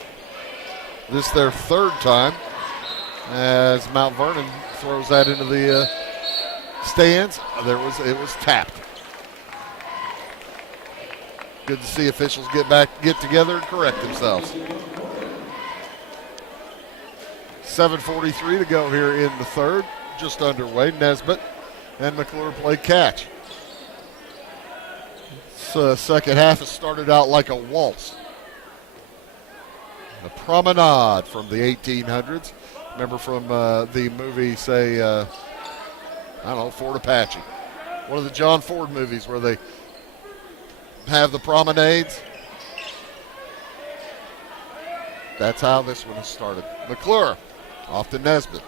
This is their 3rd time, as Mount Vernon throws that into the stands. It was tapped. Good to see officials get together and correct themselves. 7:43 to go here in the third. Just underway. Nesbitt and McClure play catch. This second half has started out like a waltz. A promenade from the 1800s. Remember from the movie, say, Fort Apache. One of the John Ford movies where they have the promenades. That's how this one has started. McClure off to Nesbitt.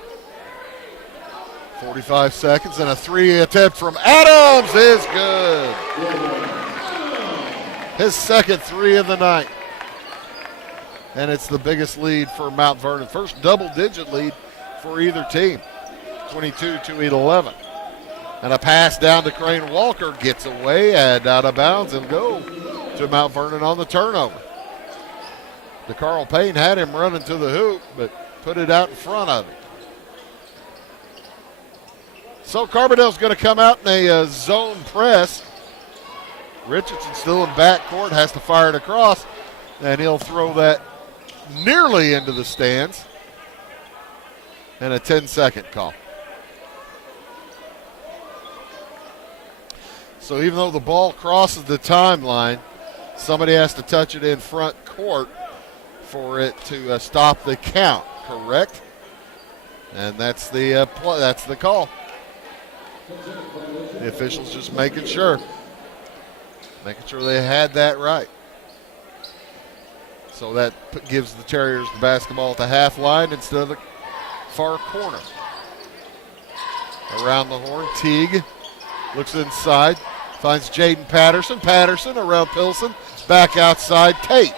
45 seconds and a three attempt from Adams is good. His second three of the night. And it's the biggest lead for Mount Vernon. First double-digit lead for either team, 22-11. And a pass down to Crane Walker gets away and out of bounds and go to Mount Vernon on the turnover. DeCarl Payne had him running to the hoop, but put it out in front of him. So Carbondale's going to come out in a zone press. Richardson still in backcourt, has to fire it across, and he'll throw that nearly into the stands. And a 10-second call. So even though the ball crosses the timeline, somebody has to touch it in front court for it to stop the count, correct? And that's the call. The officials just making sure they had that right. So that gives the Terriers the basketball at the half line instead of the far corner. Around the horn, Teague looks inside, finds Jaden Patterson. Patterson around Pilson, back outside, Tate.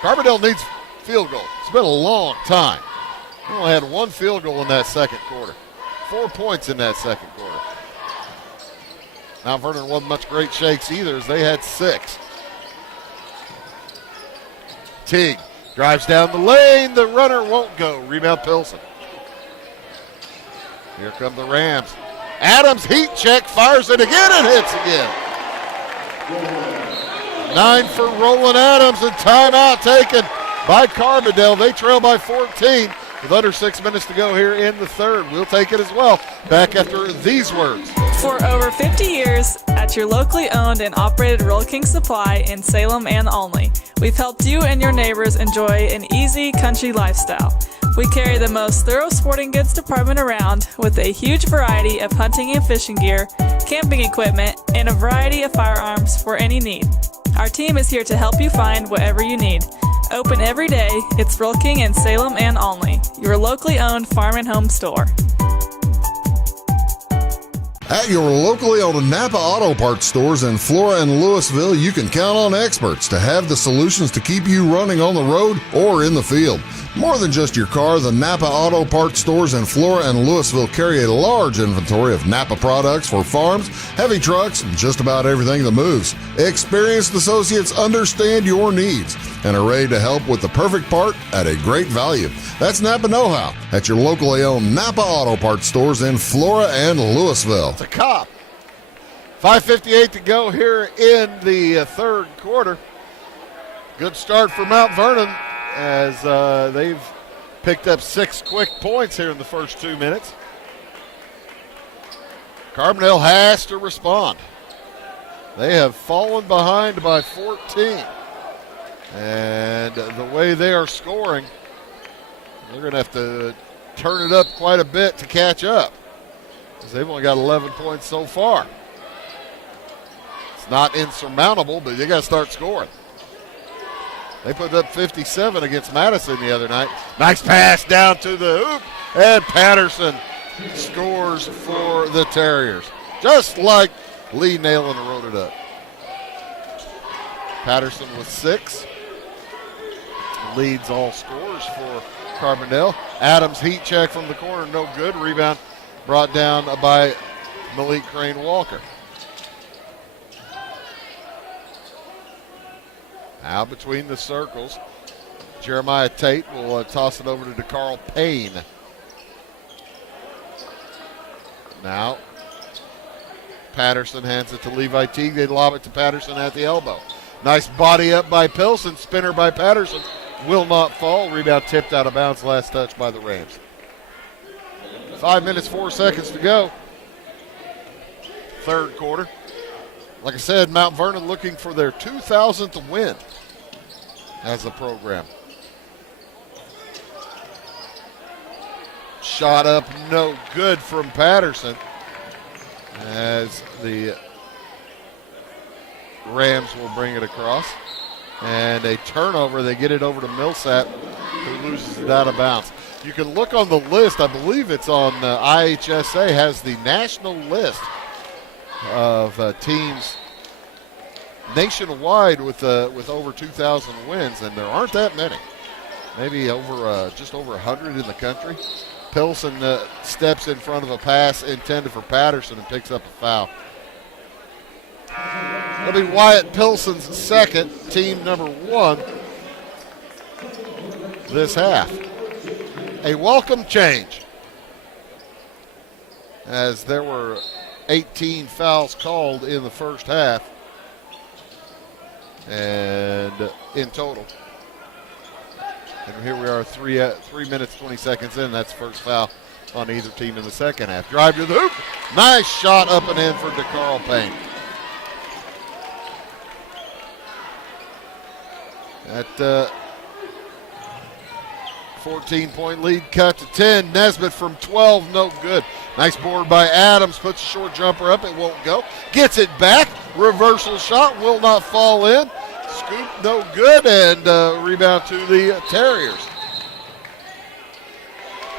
Carbondale needs field goal. It's been a long time. We only had one field goal in that second quarter. 4 points in that second quarter. Mount Vernon wasn't much great shakes either, as they had 6. Teague drives down the lane. The runner won't go. Rebound Pilson. Here come the Rams. Adams heat check, fires it again and hits again. 9 for Roland Adams, and timeout taken by Carbondale. They trail by 14 with under 6 minutes to go here in the third. We'll take it as well. Back after these words. For over 50 years, at your locally owned and operated Roll King Supply in Salem and Olney, we've helped you and your neighbors enjoy an easy country lifestyle. We carry the most thorough sporting goods department around with a huge variety of hunting and fishing gear, camping equipment, and a variety of firearms for any need. Our team is here to help you find whatever you need. Open every day, it's Roll King in Salem and Olney, your locally owned farm and home store. At your locally owned Napa Auto Parts stores in Flora and Louisville, you can count on experts to have the solutions to keep you running on the road or in the field. More than just your car, the Napa Auto Parts stores in Flora and Louisville carry a large inventory of Napa products for farms, heavy trucks, and just about everything that moves. Experienced associates understand your needs and are ready to help with the perfect part at a great value. That's Napa Know-How at your locally owned Napa Auto Parts stores in Flora and Louisville. It's a cop. 5:58 to go here in the third quarter. Good start for Mount Vernon, as they've picked up 6 quick points here in the first 2 minutes. Carbondale has to respond. They have fallen behind by 14. And the way they are scoring, they're going to have to turn it up quite a bit to catch up, because they've only got 11 points so far. It's not insurmountable, but you got to start scoring. They put up 57 against Madison the other night. Nice pass down to the hoop, and Patterson scores for the Terriers, just like Lee Nalen wrote it up. Patterson with 6. Leads all scorers for Carbondale. Adams heat check from the corner, no good. Rebound brought down by Malik Crane Walker. Now between the circles, Jeremiah Tate will toss it over to DeCarl Payne. Now Patterson hands it to Levi Teague. They lob it to Patterson at the elbow. Nice body up by Pilson. Spinner by Patterson. Will not fall. Rebound tipped out of bounds. Last touch by the Rams. 5 minutes, 4 seconds to go. Third quarter. Like I said, Mount Vernon looking for their 2,000th win as a program. Shot up, no good from Patterson as the Rams will bring it across. And a turnover. They get it over to Millsap, who loses it out of bounds. You can look on the list. I believe it's on IHSA, has the national list of teams nationwide with over 2,000 wins, and there aren't that many. Maybe over just over 100 in the country. Pilson steps in front of a pass intended for Patterson and picks up a foul. It'll be Wyatt Pilson's second, team number 1 this half. A welcome change, as there were 18 fouls called in the first half, and in total. And here we are, 3 minutes, 20 seconds in. That's first foul on either team in the second half. Drive to the hoop. Nice shot up and in for DeCarl Payne. That 14-point lead cut to 10. Nesbitt from 12, no good. Nice board by Adams. Puts a short jumper up. It won't go. Gets it back. Reversal shot will not fall in. Scoop, no good. And rebound to the Terriers.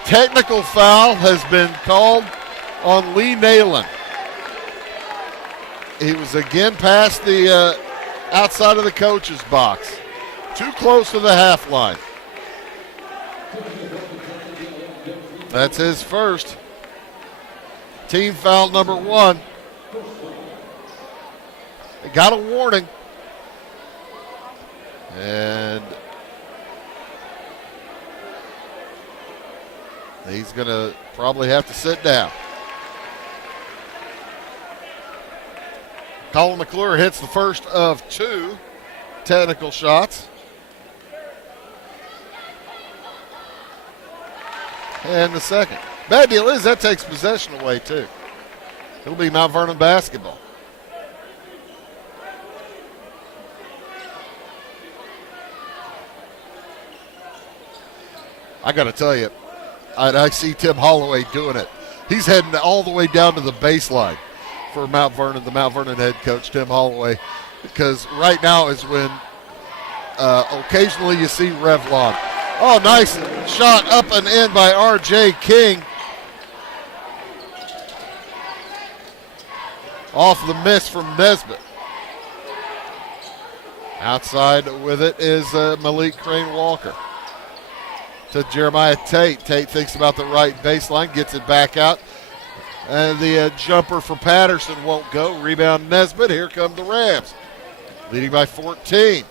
Technical foul has been called on Lee Nayland. He was again past the outside of the coach's box. Too close to the half line. That's his first. Team foul number 1. They got a warning. And he's going to probably have to sit down. Colin McClure hits the first of 2 technical shots. And the second. Bad deal is that takes possession away too. It'll be Mount Vernon basketball. I got to tell you, I see Tim Holloway doing it. He's heading all the way down to the baseline for Mount Vernon, the Mount Vernon head coach, Tim Holloway, because right now is when occasionally you see Revlon. Oh, nice shot up and in by R.J. King. Off the miss from Nesbitt. Outside with it is Malik Crane-Walker. To Jeremiah Tate. Tate thinks about the right baseline, gets it back out. And the jumper for Patterson won't go. Rebound Nesbitt. Here come the Rams. Leading by 14.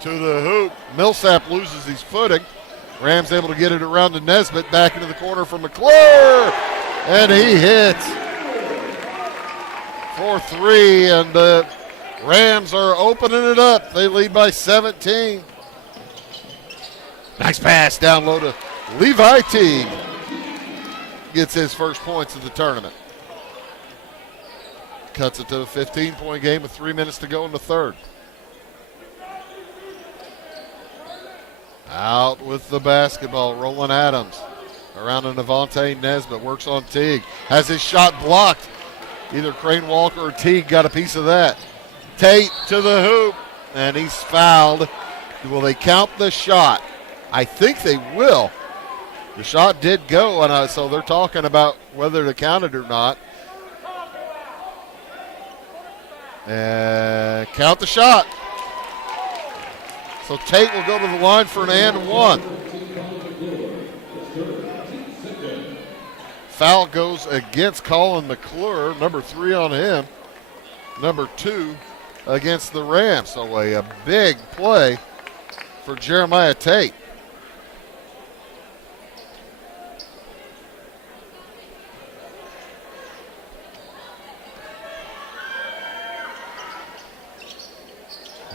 To the hoop. Millsap loses his footing. Rams able to get it around to Nesbitt. Back into the corner for McClure. And he hits for 3. And the Rams are opening it up. They lead by 17. Nice pass down low to Levi Teague. Gets his first points of the tournament. Cuts it to a 15-point game with 3 minutes to go in the third. Out with the basketball, Roland Adams. Around to Navonte Nesbitt, works on Teague. Has his shot blocked. Either Crane-Walker or Teague got a piece of that. Tate to the hoop, and he's fouled. Will they count the shot? I think they will. The shot did go, and so they're talking about whether to count it or not. And count the shot. So Tate will go to the line for an and 1. Foul goes against Colin McClure, number 3 on him, number 2 against the Rams. So a big play for Jeremiah Tate.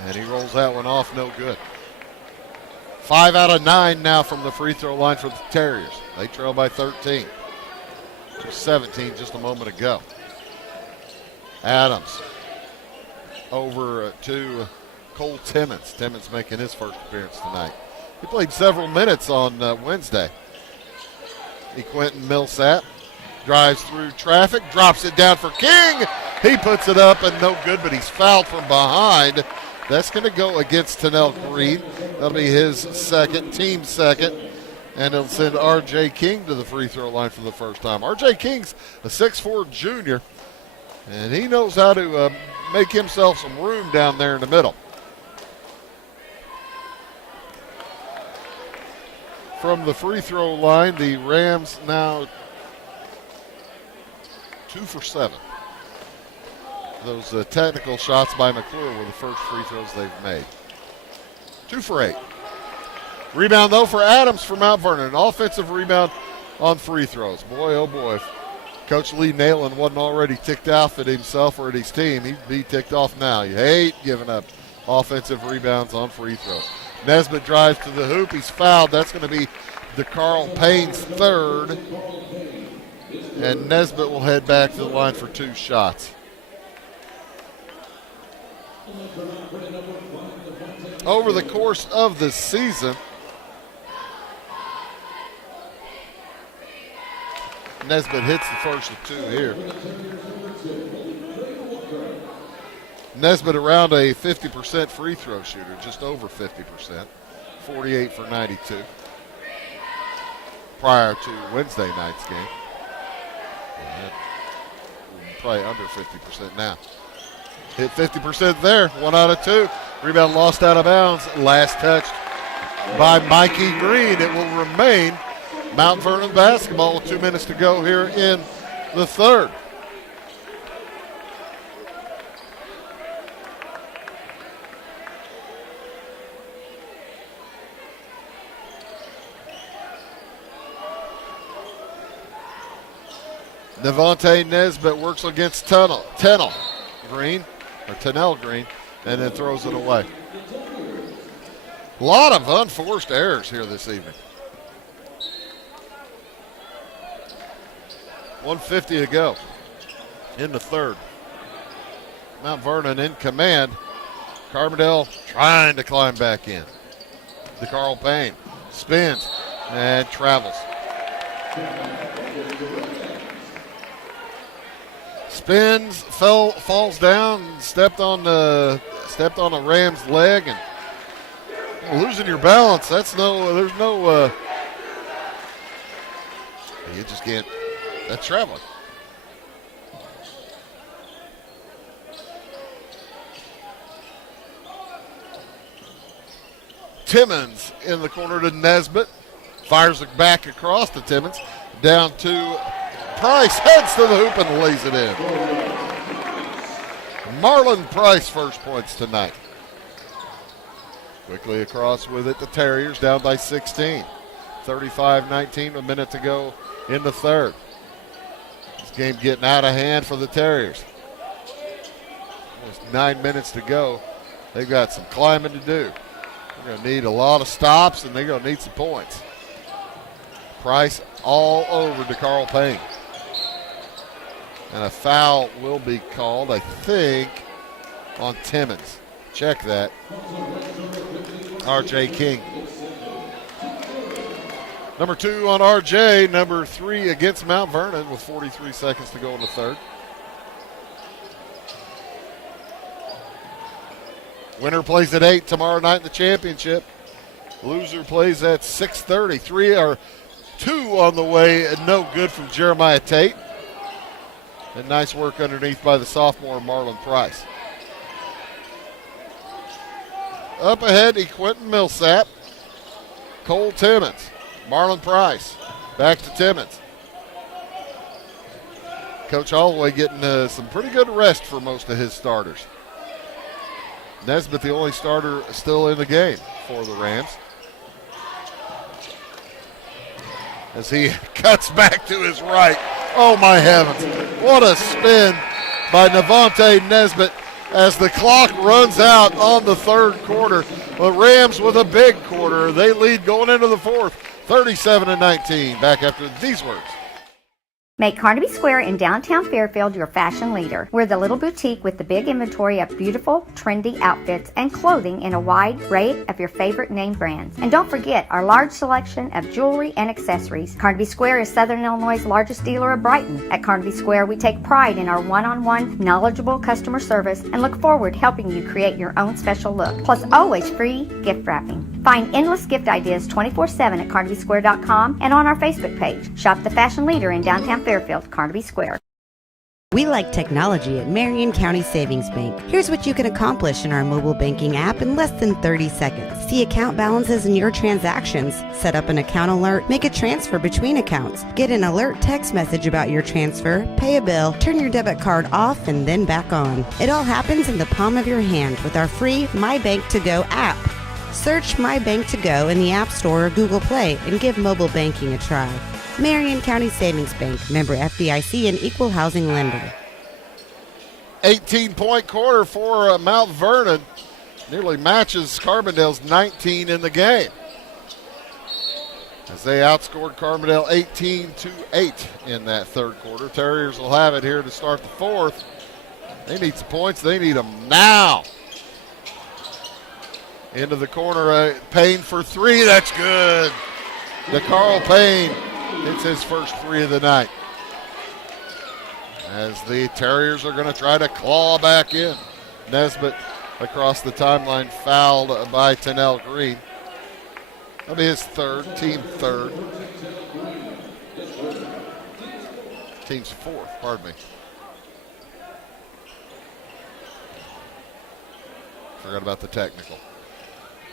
And he rolls that one off, no good. 5 out of 9 now from the free throw line for the Terriers. They trail by 13. To 17 just a moment ago. Adams over to Cole Timmons. Timmons making his first appearance tonight. He played several minutes on Wednesday. Quentin Millsap drives through traffic, drops it down for King. He puts it up and no good, but he's fouled from behind. That's going to go against Tennell Green. That'll be his second, team second. And it'll send R.J. King to the free throw line for the first time. R.J. King's a 6'4 junior, and he knows how to make himself some room down there in the middle. From the free throw line, the Rams now 2 for 7. Those technical shots by McClure were the first free throws they've made. 2 for 8. Rebound, though, for Adams for Mount Vernon. An offensive rebound on free throws. Boy, oh boy, if Coach Lee Nalen wasn't already ticked off at himself or at his team, he'd be ticked off now. You hate giving up offensive rebounds on free throws. Nesbitt drives to the hoop. He's fouled. That's going to be DeCarl Payne's third. And Nesbitt will head back to the line for 2 shots. Over the course of the season, Nesbitt hits the first of 2 here. Nesbitt around a 50% free throw shooter, just over 50%, 48 for 92 prior to Wednesday night's game. Probably under 50% now. Hit 50% there, 1 out of 2. Rebound lost out of bounds, last touched by Mikey Green. It will remain Mount Vernon basketball with 2 minutes to go here in the third. Devontae Nesbitt works against Tennell Green, and then throws it away. A lot of unforced errors here this evening. 1:50 to go in the third. Mount Vernon in command. Carbondale trying to climb back in. DeCarl Payne spins and travels. Spins, falls down, stepped on the Ram's leg, and losing your balance. There's no, you just can't. That's traveling. Timmons in the corner to Nesbitt. Fires it back across to Timmons. Down to Price. Heads to the hoop and lays it in. Marlon Price first points tonight. Quickly across with it. The Terriers down by 16. 35-19, a minute to go in the third. This game getting out of hand for the Terriers. Almost 9 minutes to go. They've got some climbing to do. They're going to need a lot of stops, and they're going to need some points. Price all over DeCarl Payne. And a foul will be called, I think, on Timmons. Check that. R.J. King. Number 2 on R.J., number 3 against Mount Vernon with 43 seconds to go in the third. Winner plays at 8 tomorrow night in the championship. Loser plays at 6:30. 2 on the way, no good from Jeremiah Tate. And nice work underneath by the sophomore Marlon Price. Up ahead, Quentin Millsap. Cole Timmons. Marlon Price. Back to Timmons. Coach Holloway getting some pretty good rest for most of his starters. Nesbitt, the only starter still in the game for the Rams. As he cuts back to his right. Oh, my heavens. What a spin by Devontae Nesbitt. as the clock runs out on the third quarter. The Rams with a big quarter. They lead going into the fourth, 37-19. Back after these words. Make Carnaby Square in downtown Fairfield your fashion leader. We're the little boutique with the big inventory of beautiful, trendy outfits and clothing in a wide array of your favorite name brands. And don't forget our large selection of jewelry and accessories. Carnaby Square is Southern Illinois' largest dealer of Brighton. At Carnaby Square, we take pride in our one-on-one, knowledgeable customer service and look forward to helping you create your own special look. Plus, always free gift wrapping. Find endless gift ideas 24/7 at CarnabySquare.com and on our Facebook page. Shop the fashion leader in downtown Fairfield, Carnaby Square. We like technology at Marion County Savings Bank. Here's what you can accomplish in our mobile banking app in less than 30 seconds. See account balances in your transactions, set up an account alert, make a transfer between accounts, get an alert text message about your transfer, pay a bill, turn your debit card off and then back on. It all happens in the palm of your hand with our free My Bank To Go app. Search My Bank To Go in the App Store or Google Play and give mobile banking a try. Marion County Savings Bank, member FDIC and equal housing lender. 18-point quarter for Mount Vernon. Nearly matches Carbondale's 19 in the game, as they outscored Carbondale 18-8 in that third quarter. Terriers will have it here to start the fourth. They need some points. They need them now. Into the corner, Payne for three. That's good. DeCarl Payne hits his first three of the night, as the Terriers are going to try to claw back in. Nesbitt across the timeline, fouled by Tennell Green. That'll be his third, team third. Team's fourth, pardon me. Forgot about the technical.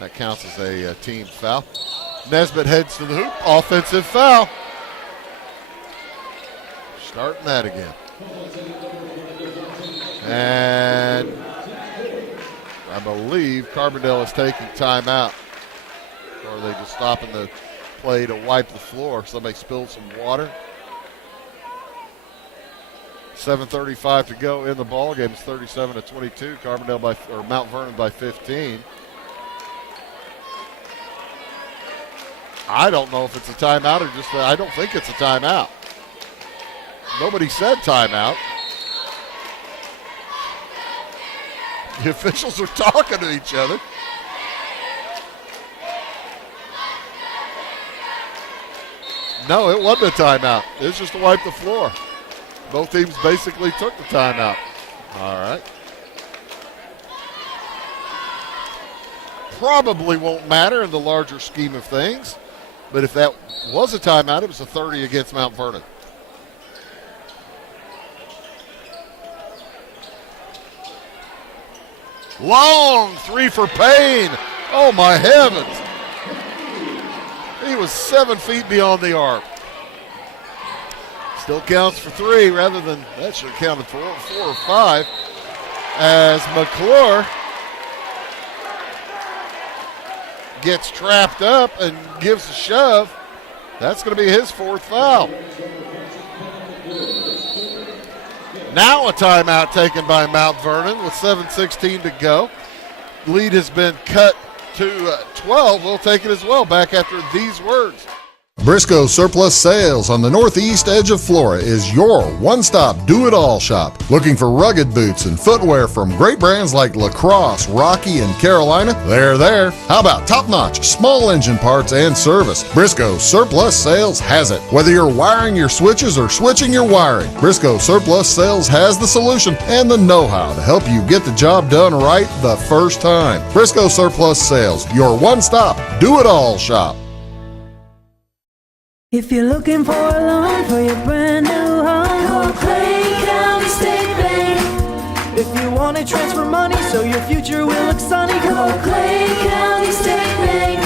That counts as a team foul. Nesbitt heads to the hoop, offensive foul. Starting that again. And I believe Carbondale is taking timeout. Or are they just stopping the play to wipe the floor? Somebody spilled some water. 7:35 to go in the ball game. It's 37-22. Mount Vernon by 15. I don't know if it's a timeout or just I don't think it's a timeout. Nobody said timeout. The officials are talking to each other. No, it wasn't a timeout. It was just to wipe the floor. Both teams basically took the timeout. All right. Probably won't matter in the larger scheme of things, but if that was a timeout, it was a 30 against Mount Vernon. Long three for Payne. Oh, my heavens. He was 7 feet beyond the arc. Still counts for three rather than, that should have counted for 4 or 5. As McClure gets trapped up and gives a shove. That's going to be his fourth foul. Now a timeout taken by Mount Vernon with 7:16 to go. Lead has been cut to 12. We'll take it as well back after these words. Briscoe Surplus Sales on the northeast edge of Flora is your one-stop do-it-all shop. Looking for rugged boots and footwear from great brands like Lacrosse, Rocky, and Carolina? They're there. How about top-notch small engine parts and service? Briscoe Surplus Sales has it. Whether you're wiring your switches or switching your wiring, Briscoe Surplus Sales has the solution and the know-how to help you get the job done right the first time. Briscoe Surplus Sales, your one-stop do-it-all shop. If you're looking for a loan for your brand new home, call Clay County State Bank. If you want to transfer money so your future will look sunny, call Clay County State Bank.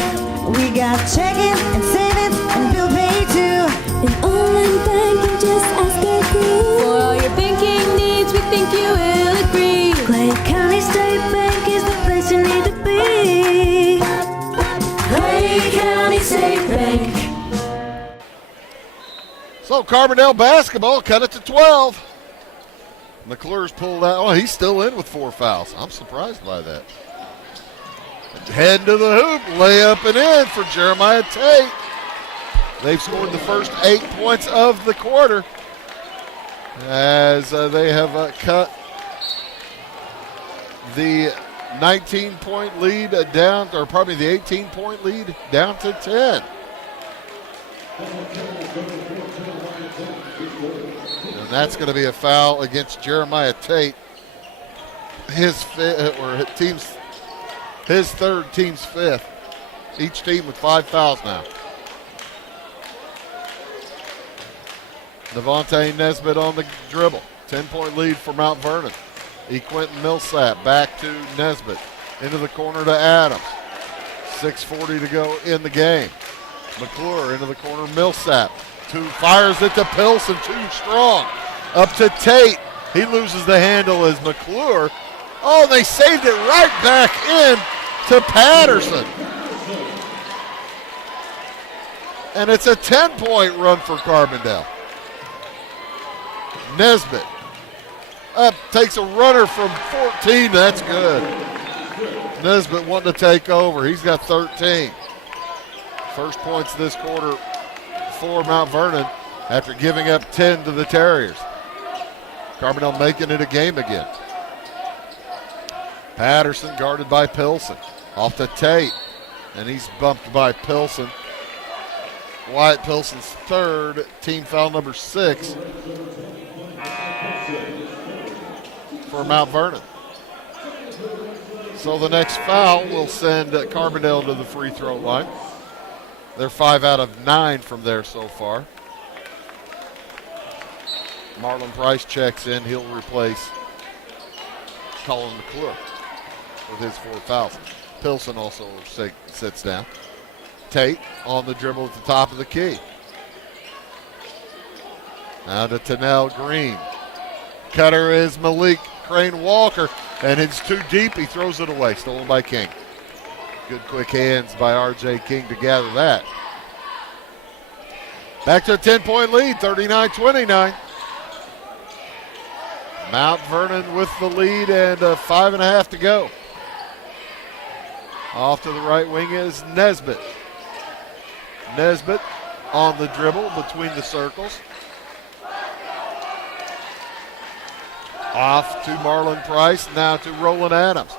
We got checking and savings and bill pay too. An online banking, just ask our crew. For all your banking needs, we think you will agree. Clay County State Bank is the place you need to be. Clay County State Bank. So Carbondale basketball cut it to 12. McClure's pulled out. Oh, he's still in with 4 fouls. I'm surprised by that. Head to the hoop, layup and in for Jeremiah Tate. They've scored the first 8 points of the quarter as they have cut the 19-point lead down, or probably the 18-point lead down to 10. And that's going to be a foul against Jeremiah Tate. His third, team's 5th. Each team with 5 fouls now. Devontae Nesbitt on the dribble. 10-point lead for Mount Vernon. Quentin Millsap back to Nesbitt. Into the corner to Adams. 6:40 to go in the game. McClure into the corner. Millsap. Fires it to Pilson. Too strong. Up to Tate. He loses the handle as McClure. Oh, they saved it right back in to Patterson. And it's a 10-point run for Carbondale. Nesbitt up, takes a runner from 14. That's good. Nesbitt wanting to take over. He's got 13. First points this quarter for Mount Vernon after giving up 10 to the Terriers. Carbondale making it a game again. Patterson guarded by Pilson. Off to Tate, and he's bumped by Pilson. Wyatt Pilson's 3rd, team foul number 6 for Mount Vernon. So the next foul will send Carbondale to the free throw line. They're 5 out of 9 from there so far. Marlon Price checks in. He'll replace Colin McClure with his 4 fouls. Pilson also sits down. Tate on the dribble at the top of the key. Now to Tennell Green. Cutter is Malik Crane Walker, and it's too deep. He throws it away. Stolen by King. Good quick hands by R.J. King to gather that. Back to a 10-point lead, 39-29. Mount Vernon with the lead and 5.5 to go. Off to the right wing is Nesbitt. Nesbitt on the dribble between the circles. Off to Marlon Price, now to Roland Adams.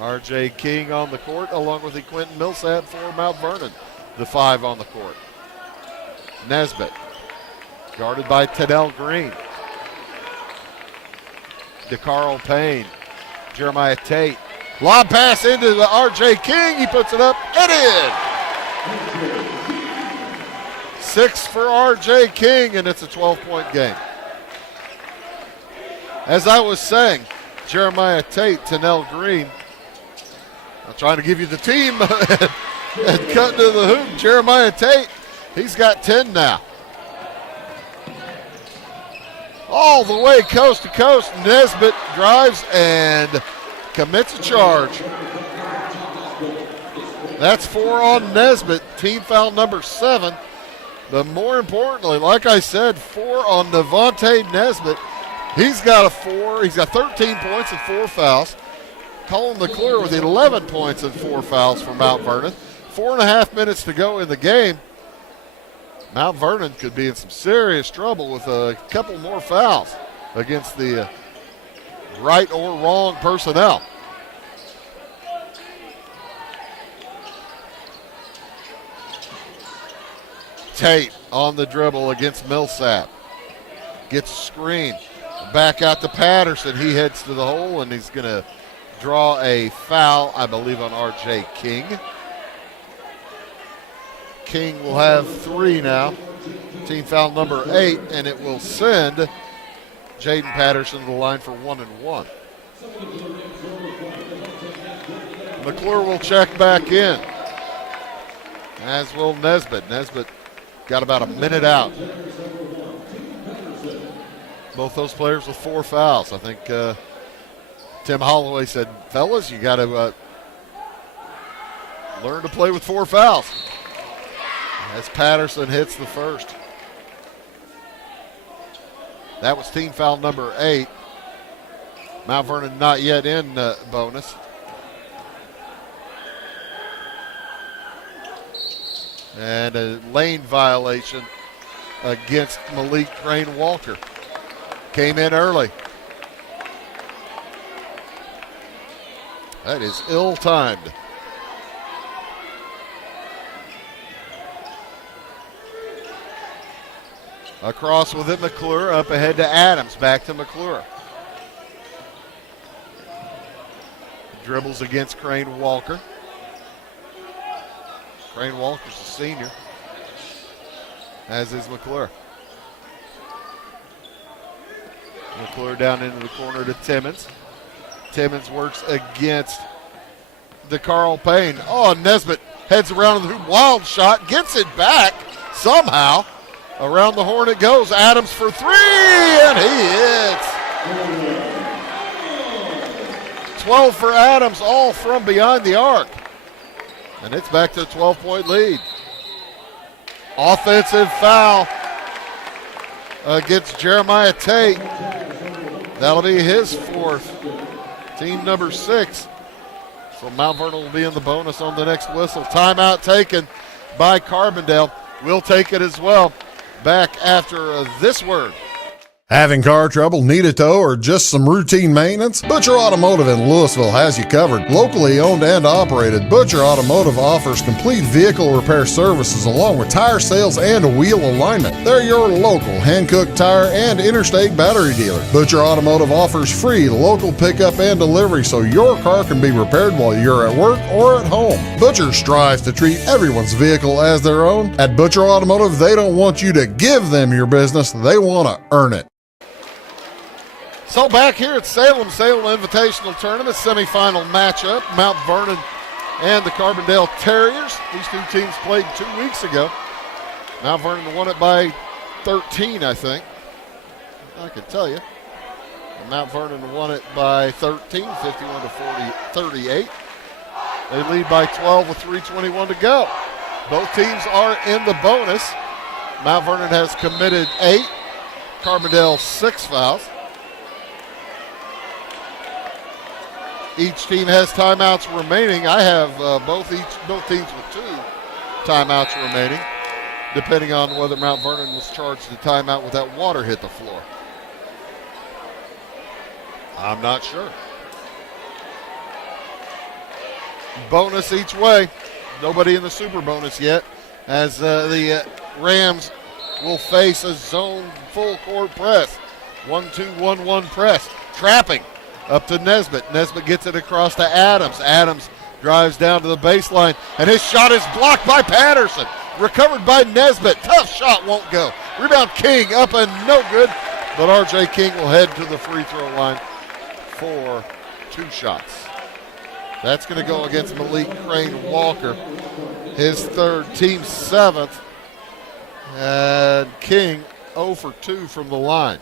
R.J. King on the court along with Quentin Millsap for Mount Vernon. The 5 on the court. Nesbitt guarded by Tennell Green. DeCarl Payne. Jeremiah Tate. Lob pass into the R.J. King. He puts it up and in. 6 for R.J. King, and it's a 12-point game. As I was saying, Jeremiah Tate, Tennell Green. I'm trying to give you the team and cutting to the hoop. Jeremiah Tate, he's got 10 now. All the way coast to coast. Nesbitt drives and commits a charge. That's 4 on Nesbitt, team foul number 7. But more importantly, like I said, 4 on Devontae Nesbitt. He's got a 4. He's got 13 points and 4 fouls. Colin McClure with 11 points and 4 fouls for Mount Vernon. 4.5 minutes to go in the game. Mount Vernon could be in some serious trouble with a couple more fouls against the right or wrong personnel. Tate on the dribble against Millsap. Gets a screen. Back out to Patterson. He heads to the hole, and he's going to draw a foul, I believe, on R.J. King. King will have 3 now. Team foul number 8, and it will send Jaden Patterson to the line for 1 and 1. McClure will check back in, as will Nesbitt. Nesbitt got about a minute out. Both those players with 4 fouls. I think Tim Holloway said, fellas, you got to learn to play with 4 fouls. As Patterson hits the first. That was team foul number 8. Mount Vernon not yet in bonus. And a lane violation against Malik Crane Walker. Came in early. That is ill-timed. Across with it, McClure. Up ahead to Adams. Back to McClure. Dribbles against Crane Walker. Crane Walker's a senior, as is McClure. McClure down into the corner to Timmons. Timmons works against DeCarl Payne. Oh, Nesbitt heads around the hoop. Wild shot. Gets it back somehow. Around the horn it goes. Adams for three, and he hits. 12 for Adams, all from behind the arc. And it's back to a 12-point lead. Offensive foul against Jeremiah Tate. That'll be his fourth. Team number 6. So Mount Vernon will be in the bonus on the next whistle. Timeout taken by Carbondale. We'll take it as well. Back after this word. Having car trouble, need a tow, or just some routine maintenance? Butcher Automotive in Louisville has you covered. Locally owned and operated, Butcher Automotive offers complete vehicle repair services along with tire sales and wheel alignment. They're your local Hankook tire and interstate battery dealer. Butcher Automotive offers free local pickup and delivery so your car can be repaired while you're at work or at home. Butcher strives to treat everyone's vehicle as their own. At Butcher Automotive, they don't want you to give them your business, they want to earn it. So back here at Salem Invitational Tournament semifinal matchup, Mount Vernon and the Carbondale Terriers. These two teams played 2 weeks ago. Mount Vernon won it by 13, I think. I can tell you. And Mount Vernon won it by 13, 51 to 38. They lead by 12 with 3:21 to go. Both teams are in the bonus. Mount Vernon has committed 8, Carbondale 6 fouls. Each team has timeouts remaining. I have both teams with 2 timeouts remaining, depending on whether Mount Vernon was charged a timeout with that water hit the floor. I'm not sure. Bonus each way. Nobody in the super bonus yet, as the Rams will face a zone full court press. 1-2-1-1 press. Trapping. Up to Nesbitt. Nesbitt gets it across to Adams. Adams drives down to the baseline, and his shot is blocked by Patterson. Recovered by Nesbitt. Tough shot, won't go. Rebound King up and no good, but R.J. King will head to the free throw line for 2 shots. That's going to go against Malik Crane Walker, his third, team 7th, and King 0 for 2 from the line.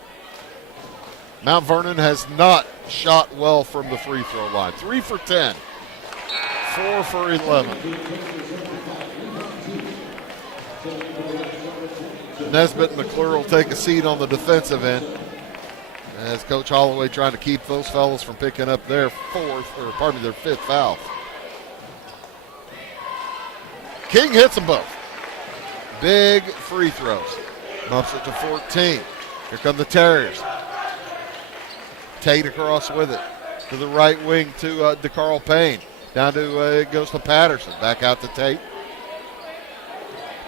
Mount Vernon has not shot well from the free throw line. 3 for 10, 4 for 11. Nesbitt and McClure will take a seat on the defensive end, as Coach Holloway trying to keep those fellas from picking up their 5th foul. King hits them both. Big free throws. Bumps it to 14. Here come the Terriers. Tate across with it to the right wing to DeCarl Payne. Down to, it goes to Patterson. Back out to Tate.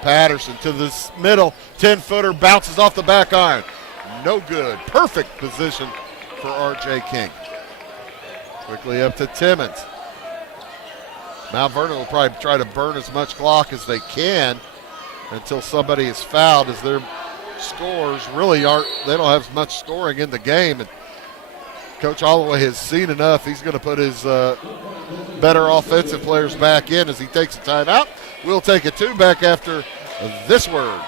Patterson to the middle. 10-footer bounces off the back iron. No good. Perfect position for R.J. King. Quickly up to Timmons. Mount Vernon will probably try to burn as much clock as they can until somebody is fouled, as their scores really aren't, they don't have much scoring in the game. And Coach Holloway has seen enough. He's going to put his better offensive players back in as he takes a timeout. We'll take it 2 back after this word.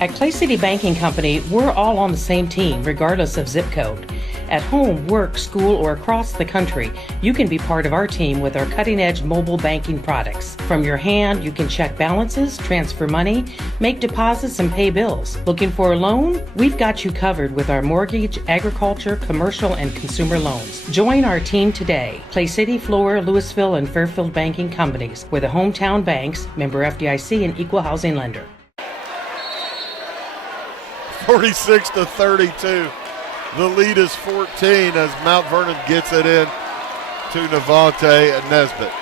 At Clay City Banking Company, we're all on the same team, regardless of zip code. At home, work, school, or across the country, you can be part of our team with our cutting-edge mobile banking products. From your hand, you can check balances, transfer money, make deposits, and pay bills. Looking for a loan? We've got you covered with our mortgage, agriculture, commercial, and consumer loans. Join our team today. Clay City, Flora, Louisville, and Fairfield banking companies. We're the hometown banks, member FDIC, and equal housing lender. 46-32. The lead is 14 as Mount Vernon gets it in to Navante and Nesbitt.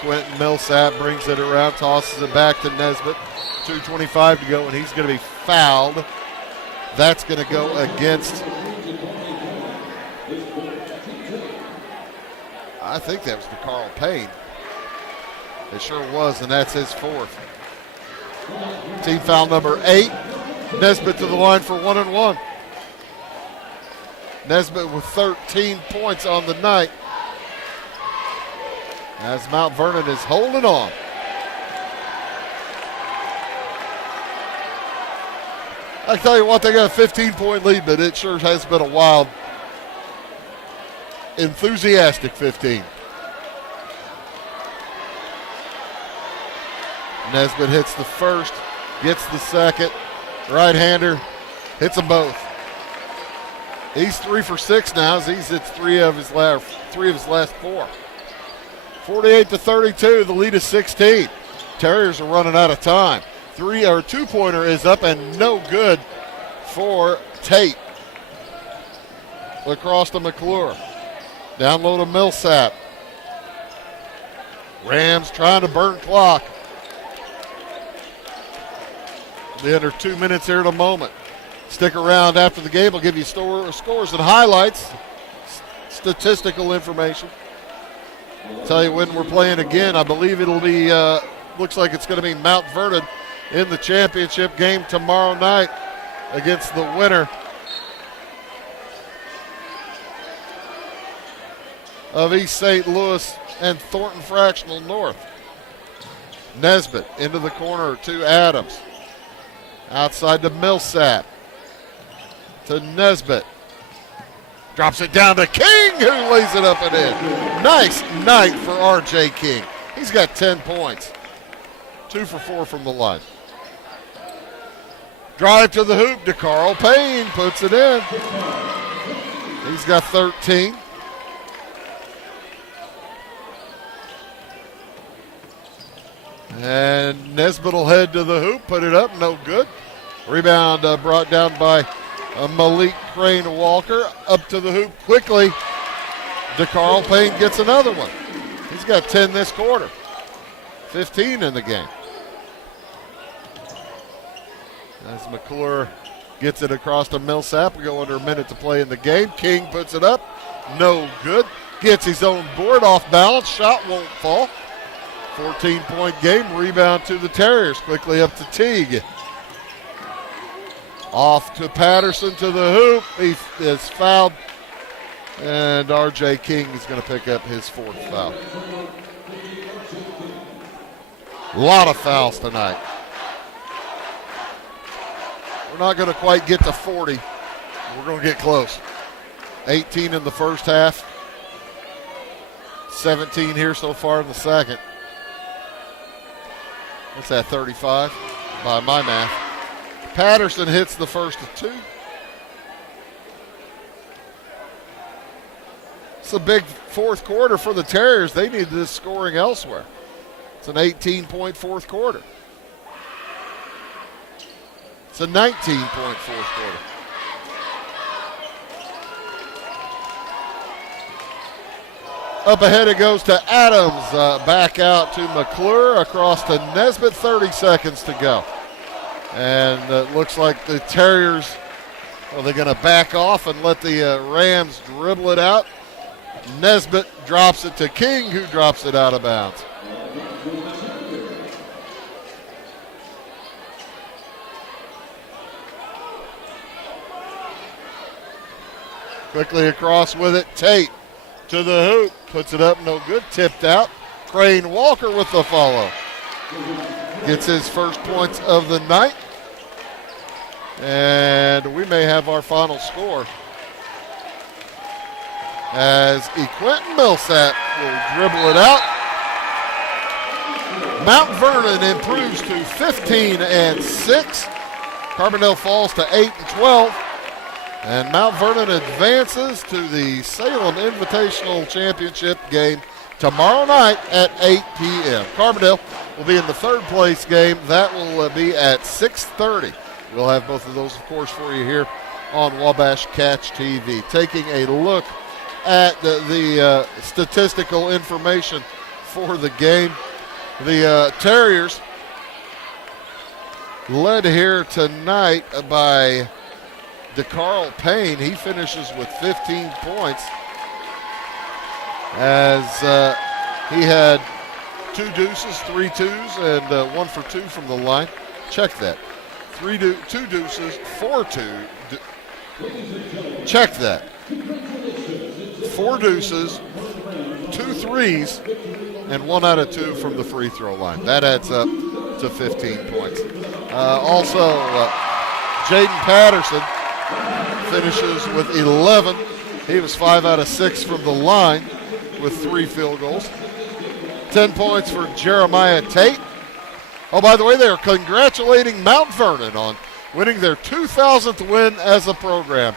Quentin Millsap brings it around, tosses it back to Nesbitt. 2:25 to go, and he's going to be fouled. That's going to go against, I think that was the Carl Payne. It sure was, and that's his fourth. Team foul number 8. Nesbitt to the line for 1-and-1. Nesbitt with 13 points on the night as Mount Vernon is holding on. I tell you what, they got a 15-point lead, but it sure has been a wild, enthusiastic 15. Nesbitt hits the first, gets the second. Right-hander hits them both. He's 3 for 6 now as he's hits three of his last 4. 48-32, the lead is 16. Terriers are running out of time. 2-pointer is up and no good for Tate. Across to McClure. Down low to Millsap. Rams trying to burn clock. Be under 2 minutes here in a moment. Stick around after the game. We'll give you scores and highlights, statistical information. Tell you when we're playing again. I believe it'll be, looks like it's going to be Mount Vernon in the championship game tomorrow night against the winner of East St. Louis and Thornton Fractional North. Nesbitt into the corner to Adams. Outside to Millsap. To Nesbitt. Drops it down to King, who lays it up and in. Nice night for R.J. King. He's got 10 points. 2 for 4 from the line. Drive to the hoop to Carl Payne. Puts it in. He's got 13. And Nesbitt will head to the hoop, put it up, no good. Rebound brought down by Malik Crane Walker. Up to the hoop quickly. DeCarl Payne gets another one. He's got 10 this quarter. 15 in the game. As McClure gets it across to Millsap. We go under a minute to play in the game. King puts it up. No good. Gets his own board off balance. Shot won't fall. 14-point game. Rebound to the Terriers. Quickly up to Teague. Off to Patterson to the hoop. He is fouled. And R.J. King is going to pick up his 4th foul. A lot of fouls tonight. We're not going to quite get to 40. We're going to get close. 18 in the first half. 17 here so far in the second. What's that, 35? By my math. Patterson hits the first of 2. It's a big 4th quarter for the Terriers. They need this scoring elsewhere. It's an 18-point 4th quarter. It's a 19-point 4th quarter. Up ahead it goes to Adams. Back out to McClure. Across to Nesbitt. 30 seconds to go. And it looks like the Terriers, well, they're going to back off and let the Rams dribble it out. Nesbitt drops it to King, who drops it out of bounds. Quickly across with it, Tate to the hoop, puts it up, no good, tipped out. Crane Walker with the follow. Gets his first points of the night. And we may have our final score. as Quentin Millsap will dribble it out. Mount Vernon improves to 15-6. Carbondale falls to 8-12. And Mount Vernon advances to the Salem Invitational Championship game tomorrow night at 8 p.m. Carbondale will be in the third place game. That will be at 6:30. We'll have both of those, of course, for you here on Wabash Catch TV. Taking a look at the statistical information for the game. The Terriers led here tonight by DeCarl Payne. He finishes with 15 points as he had 2 deuces, 3 twos, and 1 for 2 from the line. Check that. 2 deuces, 4 2. Check that. 4 deuces, 2 threes, and 1 out of 2 from the free throw line. That adds up to 15 points. Also, Jaden Patterson finishes with 11. He was 5 out of 6 from the line with 3 field goals. 10 points for Jeremiah Tate. Oh, by the way, they are congratulating Mount Vernon on winning their 2,000th win as a program.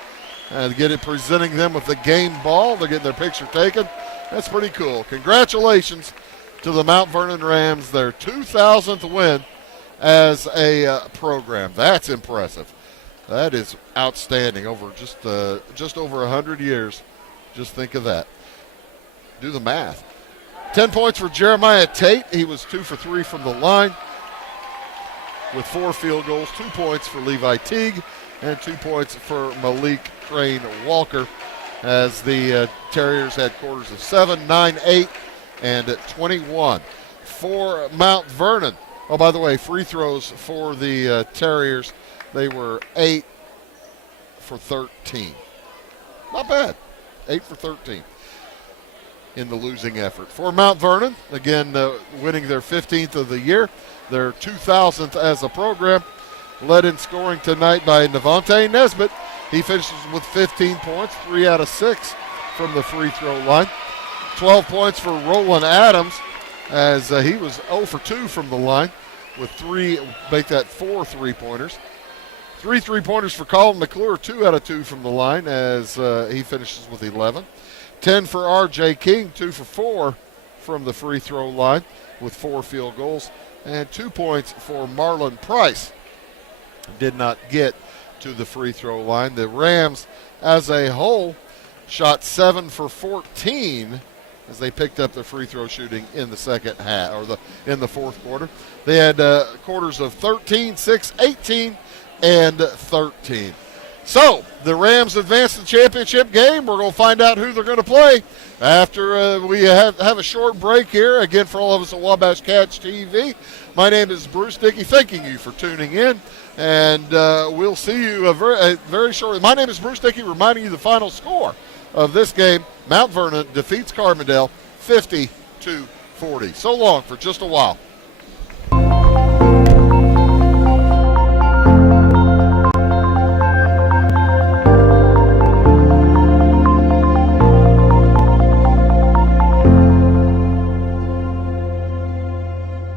And presenting them with the game ball. They're getting their picture taken. That's pretty cool. Congratulations to the Mount Vernon Rams, their 2,000th win as a program. That's impressive. That is outstanding. Over just over 100 years. Just think of that. Do the math. 10 points for Jeremiah Tate. He was 2 for 3 from the line with 4 field goals. 2 points for Levi Teague and 2 points for Malik Crane Walker as the Terriers had quarters of 7, 9, 8, and 21. For Mount Vernon, oh, by the way, free throws for the Terriers, they were 8 for 13. Not bad. 8 for 13 in the losing effort. For Mount Vernon, again, winning their 15th of the year, their 2,000th as a program, led in scoring tonight by Navante Nesbitt. He finishes with 15 points, 3 out of 6 from the free throw line. 12 points for Roland Adams as he was 0 for 2 from the line with 4 3-pointers. 3 3-pointers for Colin McClure, 2 out of 2 from the line as he finishes with 11. 10 for R.J. King, 2 for 4 from the free throw line with 4 field goals. And 2 points for Marlon Price. Did not get to the free throw line. The Rams as a whole shot 7 for 14 as they picked up the free throw shooting in the second half, or in the fourth quarter. They had quarters of 13, 6, 18, and 13. So the Rams advance to the championship game. We're going to find out who they're going to play after we have a short break here. Again, for all of us at Wabash Catch TV, my name is Bruce Dickey, thanking you for tuning in. And we'll see you very shortly. My name is Bruce Dickey, reminding you the final score of this game. Mount Vernon defeats Carbondale 50-40. So long for just a while.